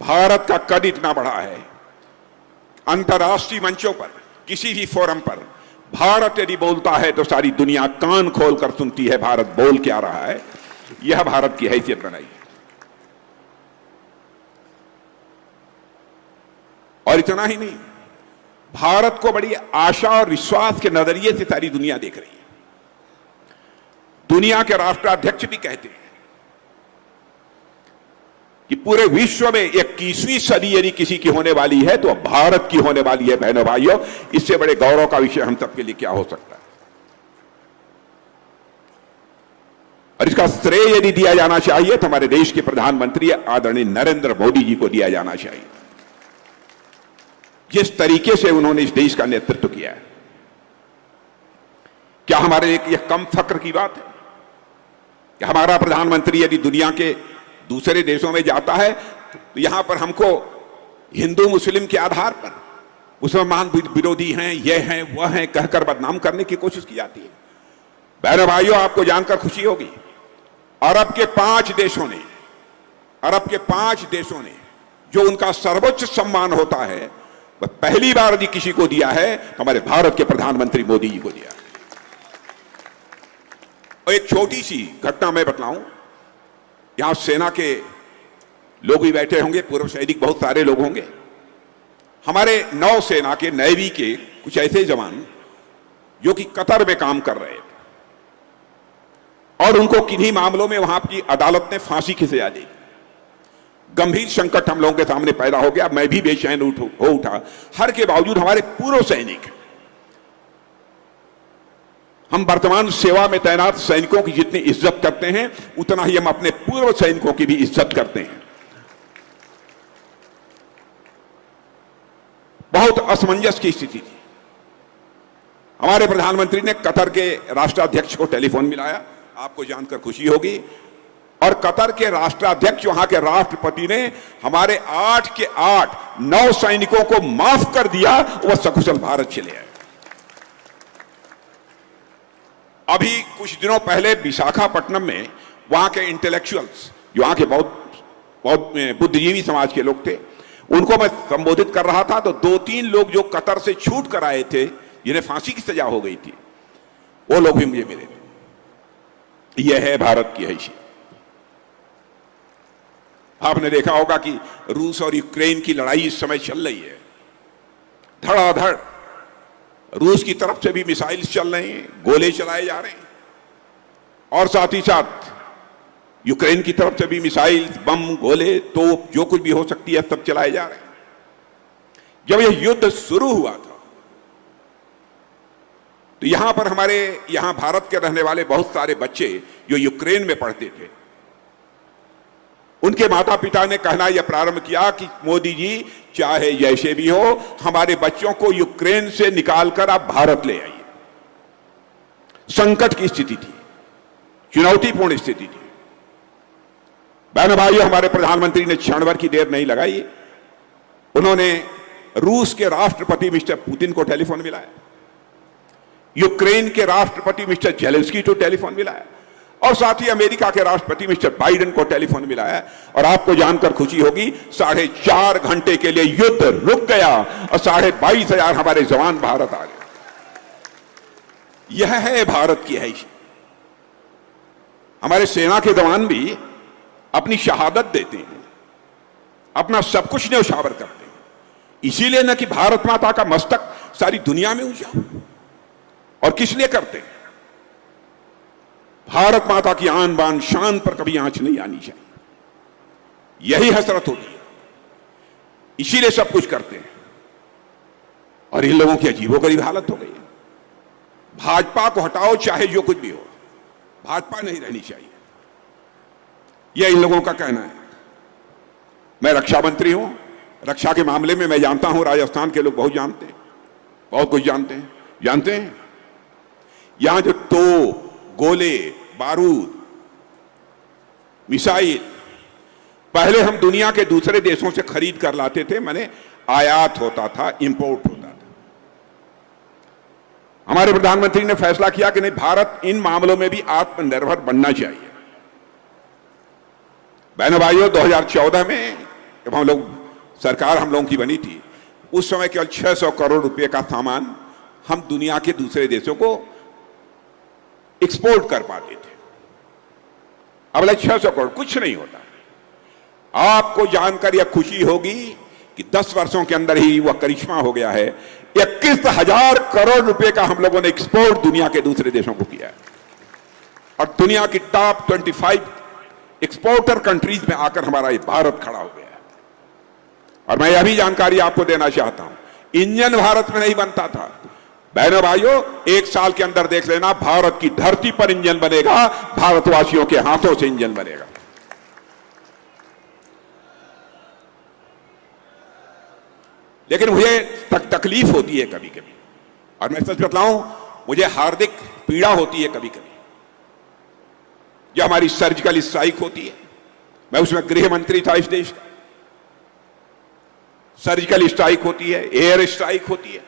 भारत का कद इतना बड़ा है, अंतर्राष्ट्रीय मंचों पर किसी भी फोरम पर भारत यदि बोलता है तो सारी दुनिया कान खोलकर सुनती है भारत बोल क्या रहा है। यह भारत की हैसियत बनाई है। और इतना ही नहीं, भारत को बड़ी आशा और विश्वास के नजरिए से सारी दुनिया देख रही है। दुनिया के राष्ट्राध्यक्ष भी कहते हैं कि पूरे विश्व में 21वीं सदी यदि किसी की होने वाली है तो भारत की होने वाली है। बहनों भाइयों, इससे बड़े गौरव का विषय हम सबके लिए क्या हो सकता है। और इसका श्रेय यदि दिया जाना चाहिए तो हमारे देश के प्रधानमंत्री आदरणीय नरेंद्र मोदी जी को दिया जाना चाहिए। जिस तरीके से उन्होंने इस देश का नेतृत्व किया है, क्या हमारे लिए यह कम फक्र की बात है कि हमारा प्रधानमंत्री यदि दुनिया के दूसरे देशों में जाता है तो यहां पर हमको हिंदू मुस्लिम के आधार पर मुसलमान विरोधी हैं, ये हैं, वह हैं कहकर बदनाम करने की कोशिश की जाती है। बहनों भाइयों, आपको जानकर खुशी होगी, अरब के 5 देशों ने जो उनका सर्वोच्च सम्मान होता है वह पहली बार यदि किसी को दिया है तो हमारे भारत के प्रधानमंत्री मोदी जी को दिया। और एक छोटी सी घटना मैं बतलाऊं, यहां सेना के लोग भी बैठे होंगे, पूर्व सैनिक बहुत सारे लोग होंगे। हमारे नौसेना के नेवी के कुछ ऐसे जवान जो कि कतर में काम कर रहे थे और उनको किन्हीं मामलों में वहां की अदालत ने फांसी की सजा दी। गंभीर संकट हम लोगों के सामने पैदा हो गया, मैं भी बेचैन हो उठा। हर के बावजूद हमारे पूर्व सैनिक, हम वर्तमान सेवा में तैनात सैनिकों की जितनी इज्जत करते हैं उतना ही हम अपने पूर्व सैनिकों की भी इज्जत करते हैं। बहुत असमंजस की स्थिति थी। हमारे प्रधानमंत्री ने कतर के राष्ट्राध्यक्ष को टेलीफोन मिलाया, आपको जानकर खुशी होगी, और कतर के राष्ट्राध्यक्ष, वहां के राष्ट्रपति ने हमारे 8 के 8 नौ सैनिकों को माफ कर दिया, वह सकुशल भारत चले आए। अभी कुछ दिनों पहले विशाखापट्टनम में वहां के इंटेलेक्चुअल्स, जो वहां के बहुत बुद्धिजीवी समाज के लोग थे, उनको मैं संबोधित कर रहा था तो 2-3 लोग जो कतर से छूट कर आए थे जिन्हें फांसी की सजा हो गई थी, वो लोग भी मुझे मिले थे। यह है भारत की हैसियत। आपने देखा होगा कि रूस और यूक्रेन की लड़ाई इस समय चल रही है, धड़ाधड़। रूस की तरफ से भी मिसाइल्स चल रहे हैं, गोले चलाए जा रहे हैं, और साथ ही साथ यूक्रेन की तरफ से भी मिसाइल्स, बम, गोले, तोप, जो कुछ भी हो सकती है सब चलाए जा रहे हैं। जब यह युद्ध शुरू हुआ था तो यहां पर हमारे यहां भारत के रहने वाले बहुत सारे बच्चे जो यूक्रेन में पढ़ते थे, उनके माता पिता ने कहना यह प्रारंभ किया कि मोदी जी, चाहे जैसे भी हो, हमारे बच्चों को यूक्रेन से निकालकर आप भारत ले आइए। संकट की स्थिति थी, चुनौतीपूर्ण स्थिति थी। बहनों भाइयों, हमारे प्रधानमंत्री ने क्षण भर की देर नहीं लगाई, उन्होंने रूस के राष्ट्रपति मिस्टर पुतिन को टेलीफोन मिलाया, यूक्रेन के राष्ट्रपति मिस्टर जेलेंस्की को टेलीफोन मिलाया, और साथ ही अमेरिका के राष्ट्रपति मिस्टर बाइडेन को टेलीफोन मिलाया। और आपको जानकर खुशी होगी, 4.5 घंटे के लिए युद्ध रुक गया और 22,500 हमारे जवान भारत आ गए। यह है भारत की हैसियत। हमारे सेना के जवान भी अपनी शहादत देते हैं, अपना सब कुछ न्यौछावर करते हैं, इसीलिए न कि भारत माता का मस्तक सारी दुनिया में ऊंचा हो। और किस लिए करते हैं? भारत माता की आन बान शान पर कभी आंच नहीं आनी चाहिए, यही हसरत होती है, इसीलिए सब कुछ करते हैं। और इन लोगों की अजीबोगरीब हालत हो गई है। भाजपा को हटाओ, चाहे जो कुछ भी हो, भाजपा नहीं रहनी चाहिए, यह इन लोगों का कहना है। मैं रक्षा मंत्री हूं, रक्षा के मामले में मैं जानता हूं, राजस्थान के लोग बहुत जानते हैं, बहुत कुछ जानते हैं। जानते हैं यहां जो तोप, गोले, बारूद, मिसाइल पहले हम दुनिया के दूसरे देशों से खरीद कर लाते थे, माने आयात होता था, इंपोर्ट होता था। हमारे प्रधानमंत्री ने फैसला किया कि नहीं, भारत इन मामलों में भी आत्मनिर्भर बनना चाहिए। बहनों भाइयों, 2014 में जब हम लोग सरकार हम लोगों की बनी थी, उस समय केवल 600 करोड़ रुपए का सामान हम दुनिया के दूसरे देशों को एक्सपोर्ट कर पाते थे। अब 600 करोड़ कुछ नहीं होता। आपको जानकर यह खुशी होगी कि 10 वर्षों के अंदर ही वह करिश्मा हो गया है। 21,000 करोड़ रुपए का हम लोगों ने एक्सपोर्ट दुनिया के दूसरे देशों को किया है, और दुनिया की टॉप 25 एक्सपोर्टर कंट्रीज में आकर हमारा ये भारत खड़ा हो गया है। और मैं यह भी जानकारी आपको देना चाहता हूं, इंजन भारत में नहीं बनता था। बहनों भाइयों, 1 साल के अंदर देख लेना, भारत की धरती पर इंजन बनेगा, भारतवासियों के हाथों से इंजन बनेगा। लेकिन मुझे तकलीफ होती है कभी कभी, और मैं सच बताऊं, मुझे हार्दिक पीड़ा होती है कभी कभी। जो हमारी सर्जिकल स्ट्राइक होती है, मैं उसमें गृह मंत्री था इस देश का। सर्जिकल स्ट्राइक होती है, एयर स्ट्राइक होती है,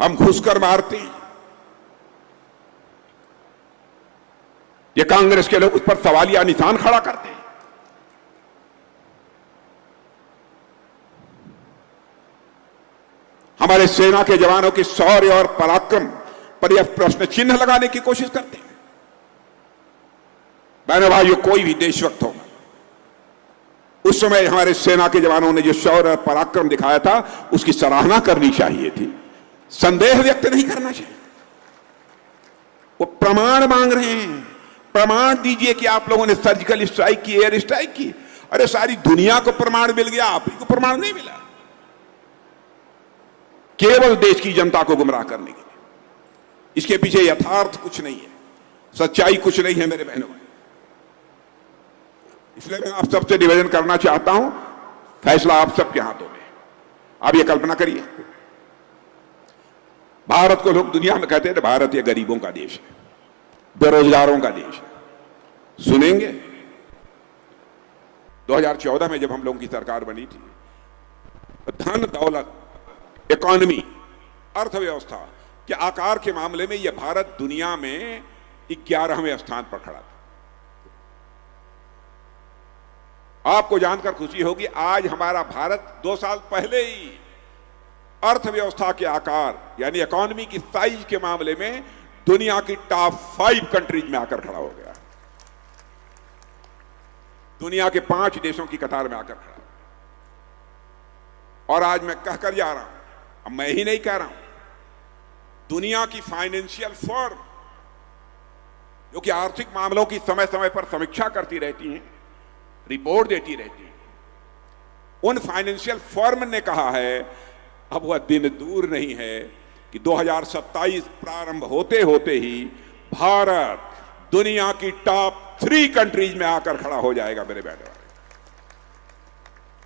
हम घुसकर मारते हैं। ये कांग्रेस के लोग उस पर सवालिया निशान खड़ा करते हैं। हमारे सेना के जवानों के शौर्य और पराक्रम पर यह प्रश्न चिन्ह लगाने की कोशिश करते हैं। बहनों भाइयों, कोई भी देशभक्त होगा, उस समय हमारे सेना के जवानों ने जो शौर्य और पराक्रम दिखाया था, उसकी सराहना करनी चाहिए थी, संदेह व्यक्त नहीं करना चाहिए। वो प्रमाण मांग रहे हैं, प्रमाण दीजिए कि आप लोगों ने सर्जिकल स्ट्राइक की, एयर स्ट्राइक की। अरे सारी दुनिया को प्रमाण मिल गया, आप ही को प्रमाण नहीं मिला। केवल देश की जनता को गुमराह करने के लिए। इसके पीछे यथार्थ कुछ नहीं है, सच्चाई कुछ नहीं है मेरे बहनों भाई। इसलिए मैं आप सबसे निवेदन करना चाहता हूं, फैसला आप सबके हाथों में। आप ये कल्पना करिए, भारत को लोग दुनिया में कहते हैं भारत ये गरीबों का देश है, बेरोजगारों का देश है। सुनेंगे 2014 में जब हम लोगों की सरकार बनी थी, धन दौलत, इकोनॉमी, अर्थव्यवस्था के आकार के मामले में यह भारत दुनिया में 11वें स्थान पर खड़ा था। आपको जानकर खुशी होगी, आज हमारा भारत 2 साल पहले ही अर्थव्यवस्था के आकार यानी इकोनॉमी की साइज के मामले में दुनिया की टॉप 5 कंट्रीज में आकर खड़ा हो गया। दुनिया के 5 देशों की कतार में आकर खड़ा। और आज मैं कहकर जा रहा हूं, अब मैं ही नहीं कह रहा हूं, दुनिया की फाइनेंशियल फर्म जो कि आर्थिक मामलों की समय समय पर समीक्षा करती रहती हैं, रिपोर्ट देती रहती हैं, उन फाइनेंशियल फर्म ने कहा है अब वह दिन दूर नहीं है कि 2027 प्रारंभ होते होते ही भारत दुनिया की टॉप 3 कंट्रीज में आकर खड़ा हो जाएगा। मेरे बहनों,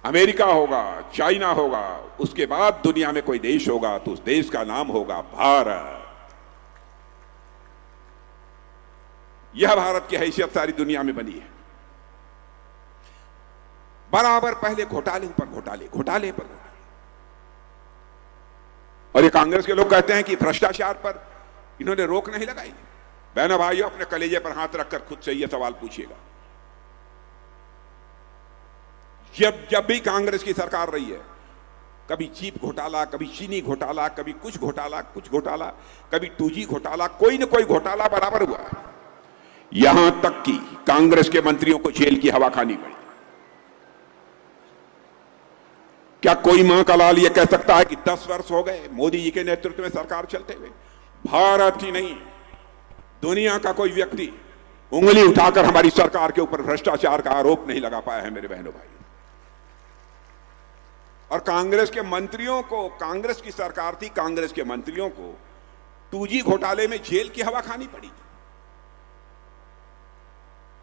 अमेरिका होगा, चाइना होगा, उसके बाद दुनिया में कोई देश होगा तो उस देश का नाम होगा भारत। यह भारत की हैसियत सारी दुनिया में बनी है। बराबर पहले घोटाले पर घोटाले, घोटाले पर घोटाले। और ये कांग्रेस के लोग कहते हैं कि भ्रष्टाचार पर इन्होंने रोक नहीं लगाई। बहनों भाइयों, अपने कलेजे पर हाथ रखकर खुद से यह सवाल पूछिएगा। जब भी कांग्रेस की सरकार रही है, कभी चीप घोटाला, कभी चीनी घोटाला, कभी कुछ घोटाला, कभी 2G घोटाला, कोई न कोई घोटाला बराबर हुआ। यहां तक कि कांग्रेस के मंत्रियों को जेल की हवा खानी पड़ी। क्या कोई मां का लाल यह कह सकता है कि 10 वर्ष हो गए मोदी जी के नेतृत्व में सरकार चलते हुए? भारत ही नहीं, दुनिया का कोई व्यक्ति उंगली उठाकर हमारी सरकार के ऊपर भ्रष्टाचार का आरोप नहीं लगा पाया है। मेरे बहनों भाई, और कांग्रेस के मंत्रियों को, कांग्रेस की सरकार थी, कांग्रेस के मंत्रियों को 2G घोटाले में जेल की हवा खानी पड़ी।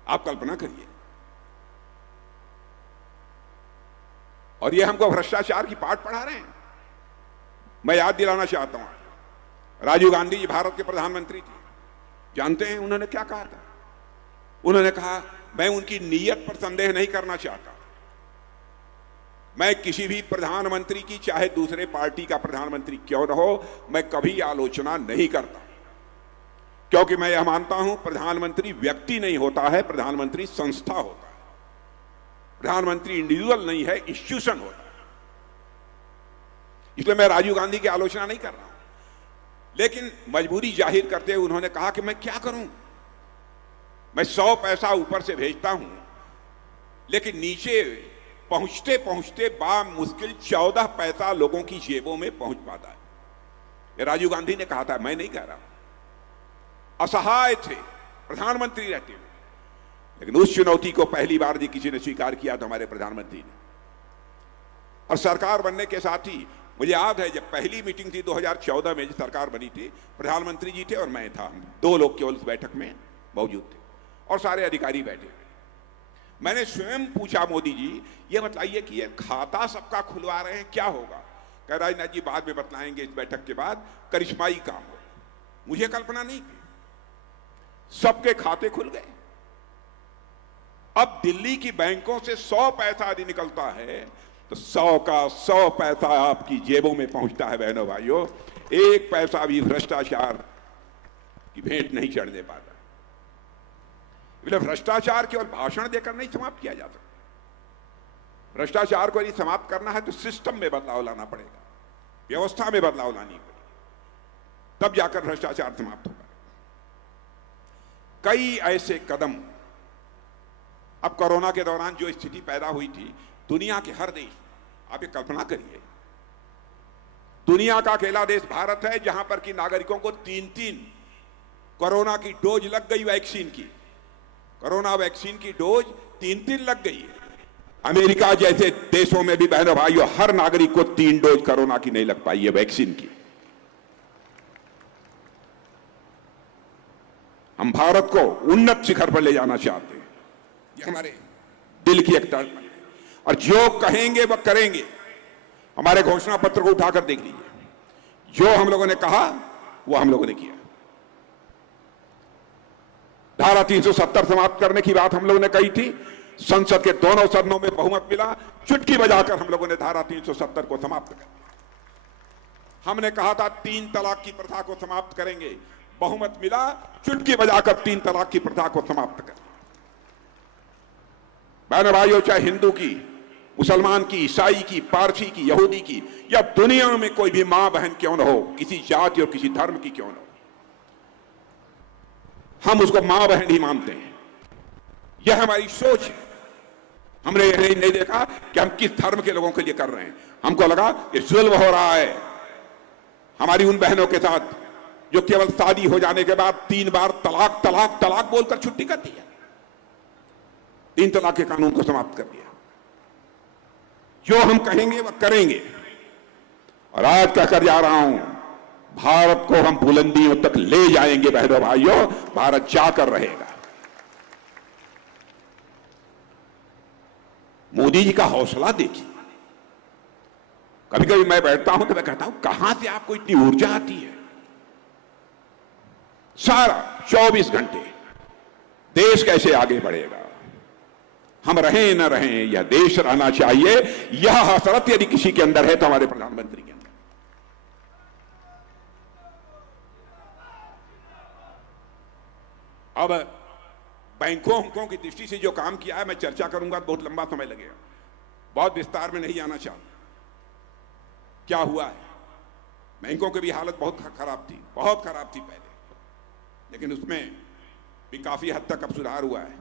आप कल्पना करिए। और ये हमको भ्रष्टाचार की पाठ पढ़ा रहे हैं। मैं याद दिलाना चाहता हूं, राजीव गांधी जी भारत के प्रधानमंत्री थे। जानते हैं उन्होंने क्या कहा था? उन्होंने कहा, मैं उनकी नीयत पर संदेह नहीं करना चाहता। मैं किसी भी प्रधानमंत्री की, चाहे दूसरे पार्टी का प्रधानमंत्री क्यों न हो, मैं कभी आलोचना नहीं करता, क्योंकि मैं यह मानता हूं प्रधानमंत्री व्यक्ति नहीं होता है, प्रधानमंत्री संस्था होता है। प्रधानमंत्री इंडिविजुअल नहीं है, इंस्टीट्यूशन होता है। इसलिए मैं राजीव गांधी की आलोचना नहीं कर रहा हूं, लेकिन मजबूरी जाहिर करते हुए उन्होंने कहा कि मैं क्या करूं, मैं 100 पैसा ऊपर से भेजता हूं, लेकिन नीचे पहुंचते पहुंचते मुश्किल 14 पैसा लोगों की जेबों में पहुंच पाता है। ये राजीव गांधी ने कहा था, मैं नहीं कह रहा हूं। असहाय थे प्रधानमंत्री रहते हुए, लेकिन उस चुनौती को पहली बार जी किसी ने स्वीकार किया था, हमारे प्रधानमंत्री ने। और सरकार बनने के साथ ही मुझे याद है, जब पहली मीटिंग थी 2014 में, सरकार बनी थी, प्रधानमंत्री जी थे और मैं था, 2 लोग केवल उस बैठक में मौजूद थे और सारे अधिकारी बैठे। मैंने स्वयं पूछा, मोदी जी ये बताइए कि ये खाता सबका खुलवा रहे हैं, क्या होगा? कह राजनाथ जी बाद में बतलाएंगे, इस बैठक के बाद करिश्माई काम हो। मुझे कल्पना नहीं थी, सबके खाते खुल गए। अब दिल्ली की बैंकों से 100 पैसा यदि निकलता है तो 100 का 100 पैसा आपकी जेबों में पहुंचता है। बहनों भाइयों, 1 पैसा भी भ्रष्टाचार की भेंट नहीं चढ़ने पाता। भ्रष्टाचार केवल भाषण देकर नहीं समाप्त किया जा सकता। भ्रष्टाचार को यदि समाप्त करना है तो सिस्टम में बदलाव लाना पड़ेगा, व्यवस्था में बदलाव लानी पड़ेगी, तब जाकर भ्रष्टाचार समाप्त होगा। कई ऐसे कदम, अब कोरोना के दौरान जो स्थिति पैदा हुई थी दुनिया के हर देश, आप ये कल्पना करिए, दुनिया का अकेला देश भारत है जहां पर कि नागरिकों को 3-3 कोरोना की डोज लग गई। वैक्सीन की, कोरोना वैक्सीन की डोज 3-3 लग गई है। अमेरिका जैसे देशों में भी बहनों भाइयों हर नागरिक को 3 डोज कोरोना की नहीं लग पाई है, वैक्सीन की। हम भारत को उन्नत शिखर पर ले जाना चाहते हैं, ये हमारे दिल की एक तड़प है, और जो कहेंगे वह करेंगे। हमारे घोषणा पत्र को उठाकर देख लीजिए, जो हम लोगों ने कहा वो हम लोगों ने किया। धारा 370 समाप्त करने की बात हम लोगों ने कही थी, संसद के दोनों सदनों में बहुमत मिला, चुटकी बजाकर हम लोगों ने धारा 370 को समाप्त कर दिया। हमने कहा था 3 तलाक की प्रथा को समाप्त करेंगे, बहुमत मिला, चुटकी बजाकर 3 तलाक की प्रथा को समाप्त कर दिया। बहनों भाइयों, चाहे हिंदू की, मुसलमान की, ईसाई की, पारसी की, यहूदी की, या दुनिया में कोई भी मां बहन क्यों न हो, किसी जाति और किसी धर्म की क्यों न हो, हम उसको मां बहन ही मानते हैं। यह हमारी सोच है। हमने यह नहीं देखा कि हम किस धर्म के लोगों के लिए कर रहे हैं। हमको लगा ये जुल्म हो रहा है हमारी उन बहनों के साथ जो केवल शादी हो जाने के बाद 3 बार तलाक तलाक तलाक बोलकर छुट्टी कर दिया, 3 तलाक के कानून को समाप्त कर दिया। जो हम कहेंगे वह करेंगे। और आज कहकर जा रहा हूं, भारत को हम बुलंदियों तक ले जाएंगे बहनों भाइयों, भारत जाकर रहेगा। मोदी जी का हौसला देखिए। कभी कभी मैं बैठता हूं तो मैं कहता हूं कहां से आपको इतनी ऊर्जा आती है। सारा 24 घंटे देश कैसे आगे बढ़ेगा, हम रहें न रहें, यह देश रहना चाहिए। यह हसरत यदि किसी के अंदर है तो हमारे प्रधानमंत्री के अंदर। अब बैंकों की दृष्टि से जो काम किया है मैं चर्चा करूंगा तो बहुत लंबा समय लगेगा, बहुत विस्तार में नहीं आना चाहता। क्या हुआ है, बैंकों की भी हालत बहुत खराब थी, बहुत खराब थी पहले, लेकिन उसमें भी काफी हद तक अब सुधार हुआ है।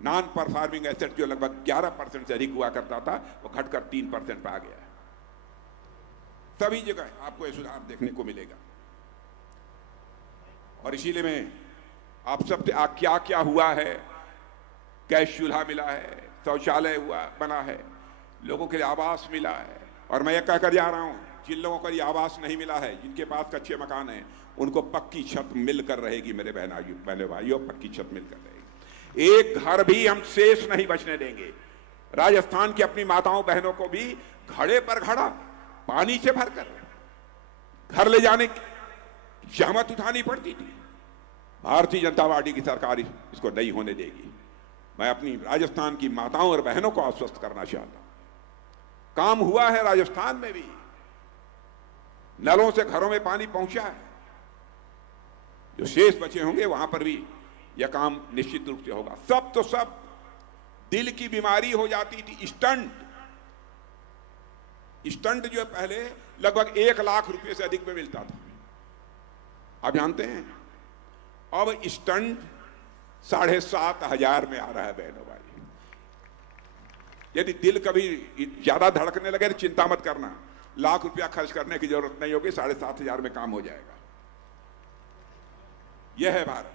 नॉन परफॉर्मिंग एसेट जो लगभग 11% से अधिक हुआ करता था वो घटकर 3% पर आ गया है। सभी जगह आपको यह सुधार देखने को मिलेगा। और इसीलिए मैं आप सबसे क्या क्या हुआ है, गैस चूल्हा मिला है, शौचालय हुआ बना है, लोगों के लिए आवास मिला है। और मैं ये कहकर जा रहा हूं, जिन लोगों को ये आवास नहीं मिला है, जिनके पास कच्चे मकान हैं, उनको पक्की छत मिलकर रहेगी। मेरे बहन भाइयों, पक्की छत मिलकर रहेगी। एक घर भी हम शेष नहीं बचने देंगे। राजस्थान की अपनी माताओं बहनों को भी घड़े पर घड़ा पानी से भरकर घर ले जाने की जहमत उठानी पड़ती थी। भारतीय जनता पार्टी की सरकार इसको नहीं होने देगी। मैं अपनी राजस्थान की माताओं और बहनों को आश्वस्त करना चाहता हूं, काम हुआ है राजस्थान में भी, नलों से घरों में पानी पहुंचा है। जो शेष बचे होंगे वहां पर भी यह काम निश्चित रूप से होगा। सब तो सब, दिल की बीमारी हो जाती थी, स्टंट जो पहले लगभग 1 लाख रुपए से अधिक में मिलता था, आप जानते हैं अब स्टंट 7,500 में आ रहा है। बहनों भाई, यदि दिल कभी ज्यादा धड़कने लगे तो चिंता मत करना, लाख रुपया खर्च करने की जरूरत नहीं होगी, 7,500 में काम हो जाएगा। यह है भारत।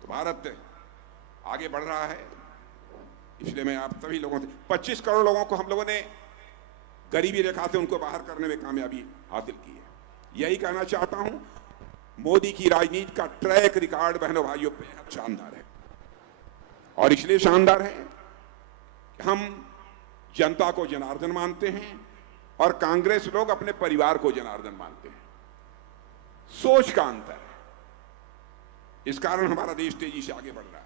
तो भारत आगे बढ़ रहा है। इसलिए मैं आप सभी लोगों से, 25 करोड़ लोगों को हम लोगों ने गरीबी रेखा से उनको बाहर करने में कामयाबी हासिल की है। यही कहना चाहता हूं, मोदी की राजनीति का ट्रैक रिकॉर्ड बहनों भाइयों बेहद शानदार है। और इसलिए शानदार है कि हम जनता को जनार्दन मानते हैं और कांग्रेस लोग अपने परिवार को जनार्दन मानते हैं। सोच का अंतर है। इस कारण हमारा देश तेजी से आगे बढ़ रहा है।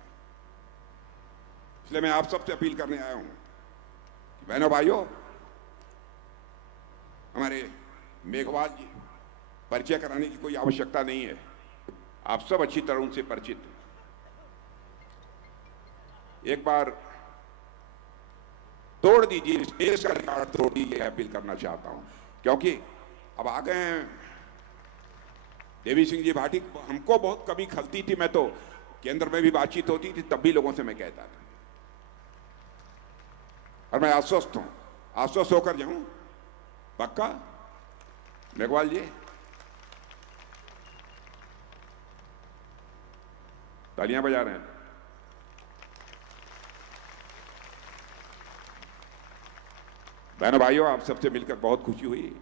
इसलिए मैं आप सबसे अपील करने आया हूं कि बहनों भाइयों, हमारे मेघवाल जी, परिचय कराने की कोई आवश्यकता नहीं है, आप सब अच्छी तरह उनसे परिचित हैं। एक बार तोड़ दीजिए, देश का रिकॉर्ड तोड़ दीजिए, अपील करना चाहता हूं। क्योंकि अब आ गए हैं देवी सिंह जी भाटी। हमको बहुत कभी खलती थी, मैं तो केंद्र में भी बातचीत होती थी तब भी लोगों से मैं कहता था, और मैं आश्वस्त हूं, आश्वस्त होकर जाऊं पक्का। मेघवाल जी, तालियां बजा रहे हैं। बहनों भाइयों, आप सबसे मिलकर बहुत खुशी हुई।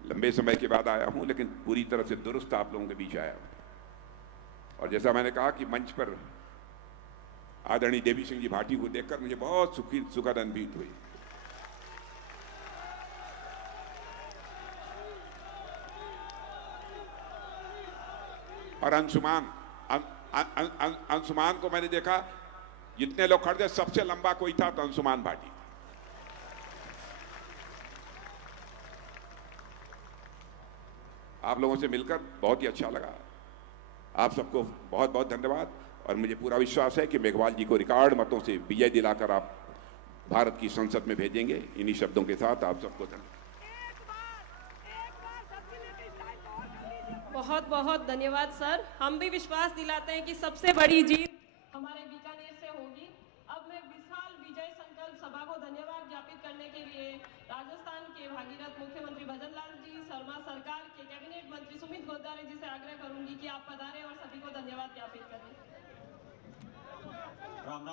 लंबे समय के बाद आया हूं, लेकिन पूरी तरह से दुरुस्त आप लोगों के बीच आया हूं। और जैसा मैंने कहा कि मंच पर आदरणीय देवी सिंह जी भाटी को देखकर मुझे बहुत सुखद अनुभूति हुई। और अंशुमान को मैंने देखा, जितने लोग खड़े थे सबसे लंबा कोई था तो अंशुमान भाटी। आप लोगों से मिलकर बहुत ही अच्छा लगा। आप सबको बहुत बहुत धन्यवाद। और मुझे पूरा विश्वास है कि मेघवाल जी को रिकॉर्ड मतों से विजय दिलाकर आप भारत की संसद में भेजेंगे। इन्हीं शब्दों के साथ आप सबको धन्यवाद। बहुत बहुत धन्यवाद सर। हम भी विश्वास दिलाते हैं कि सबसे बड़ी जीत हमारे बीकानेर से होगी। अब मैं विशाल विजय संकल्प सभा को धन्यवाद ज्ञापित करने के लिए राजस्थान के भागीरथ मुख्यमंत्री भजनलाल जी शर्मा, सरकार के कैबिनेट मंत्री सुमित गोदारे जी से आग्रह करूंगी कि आप पधारें और सभी को धन्यवाद ज्ञापित करें।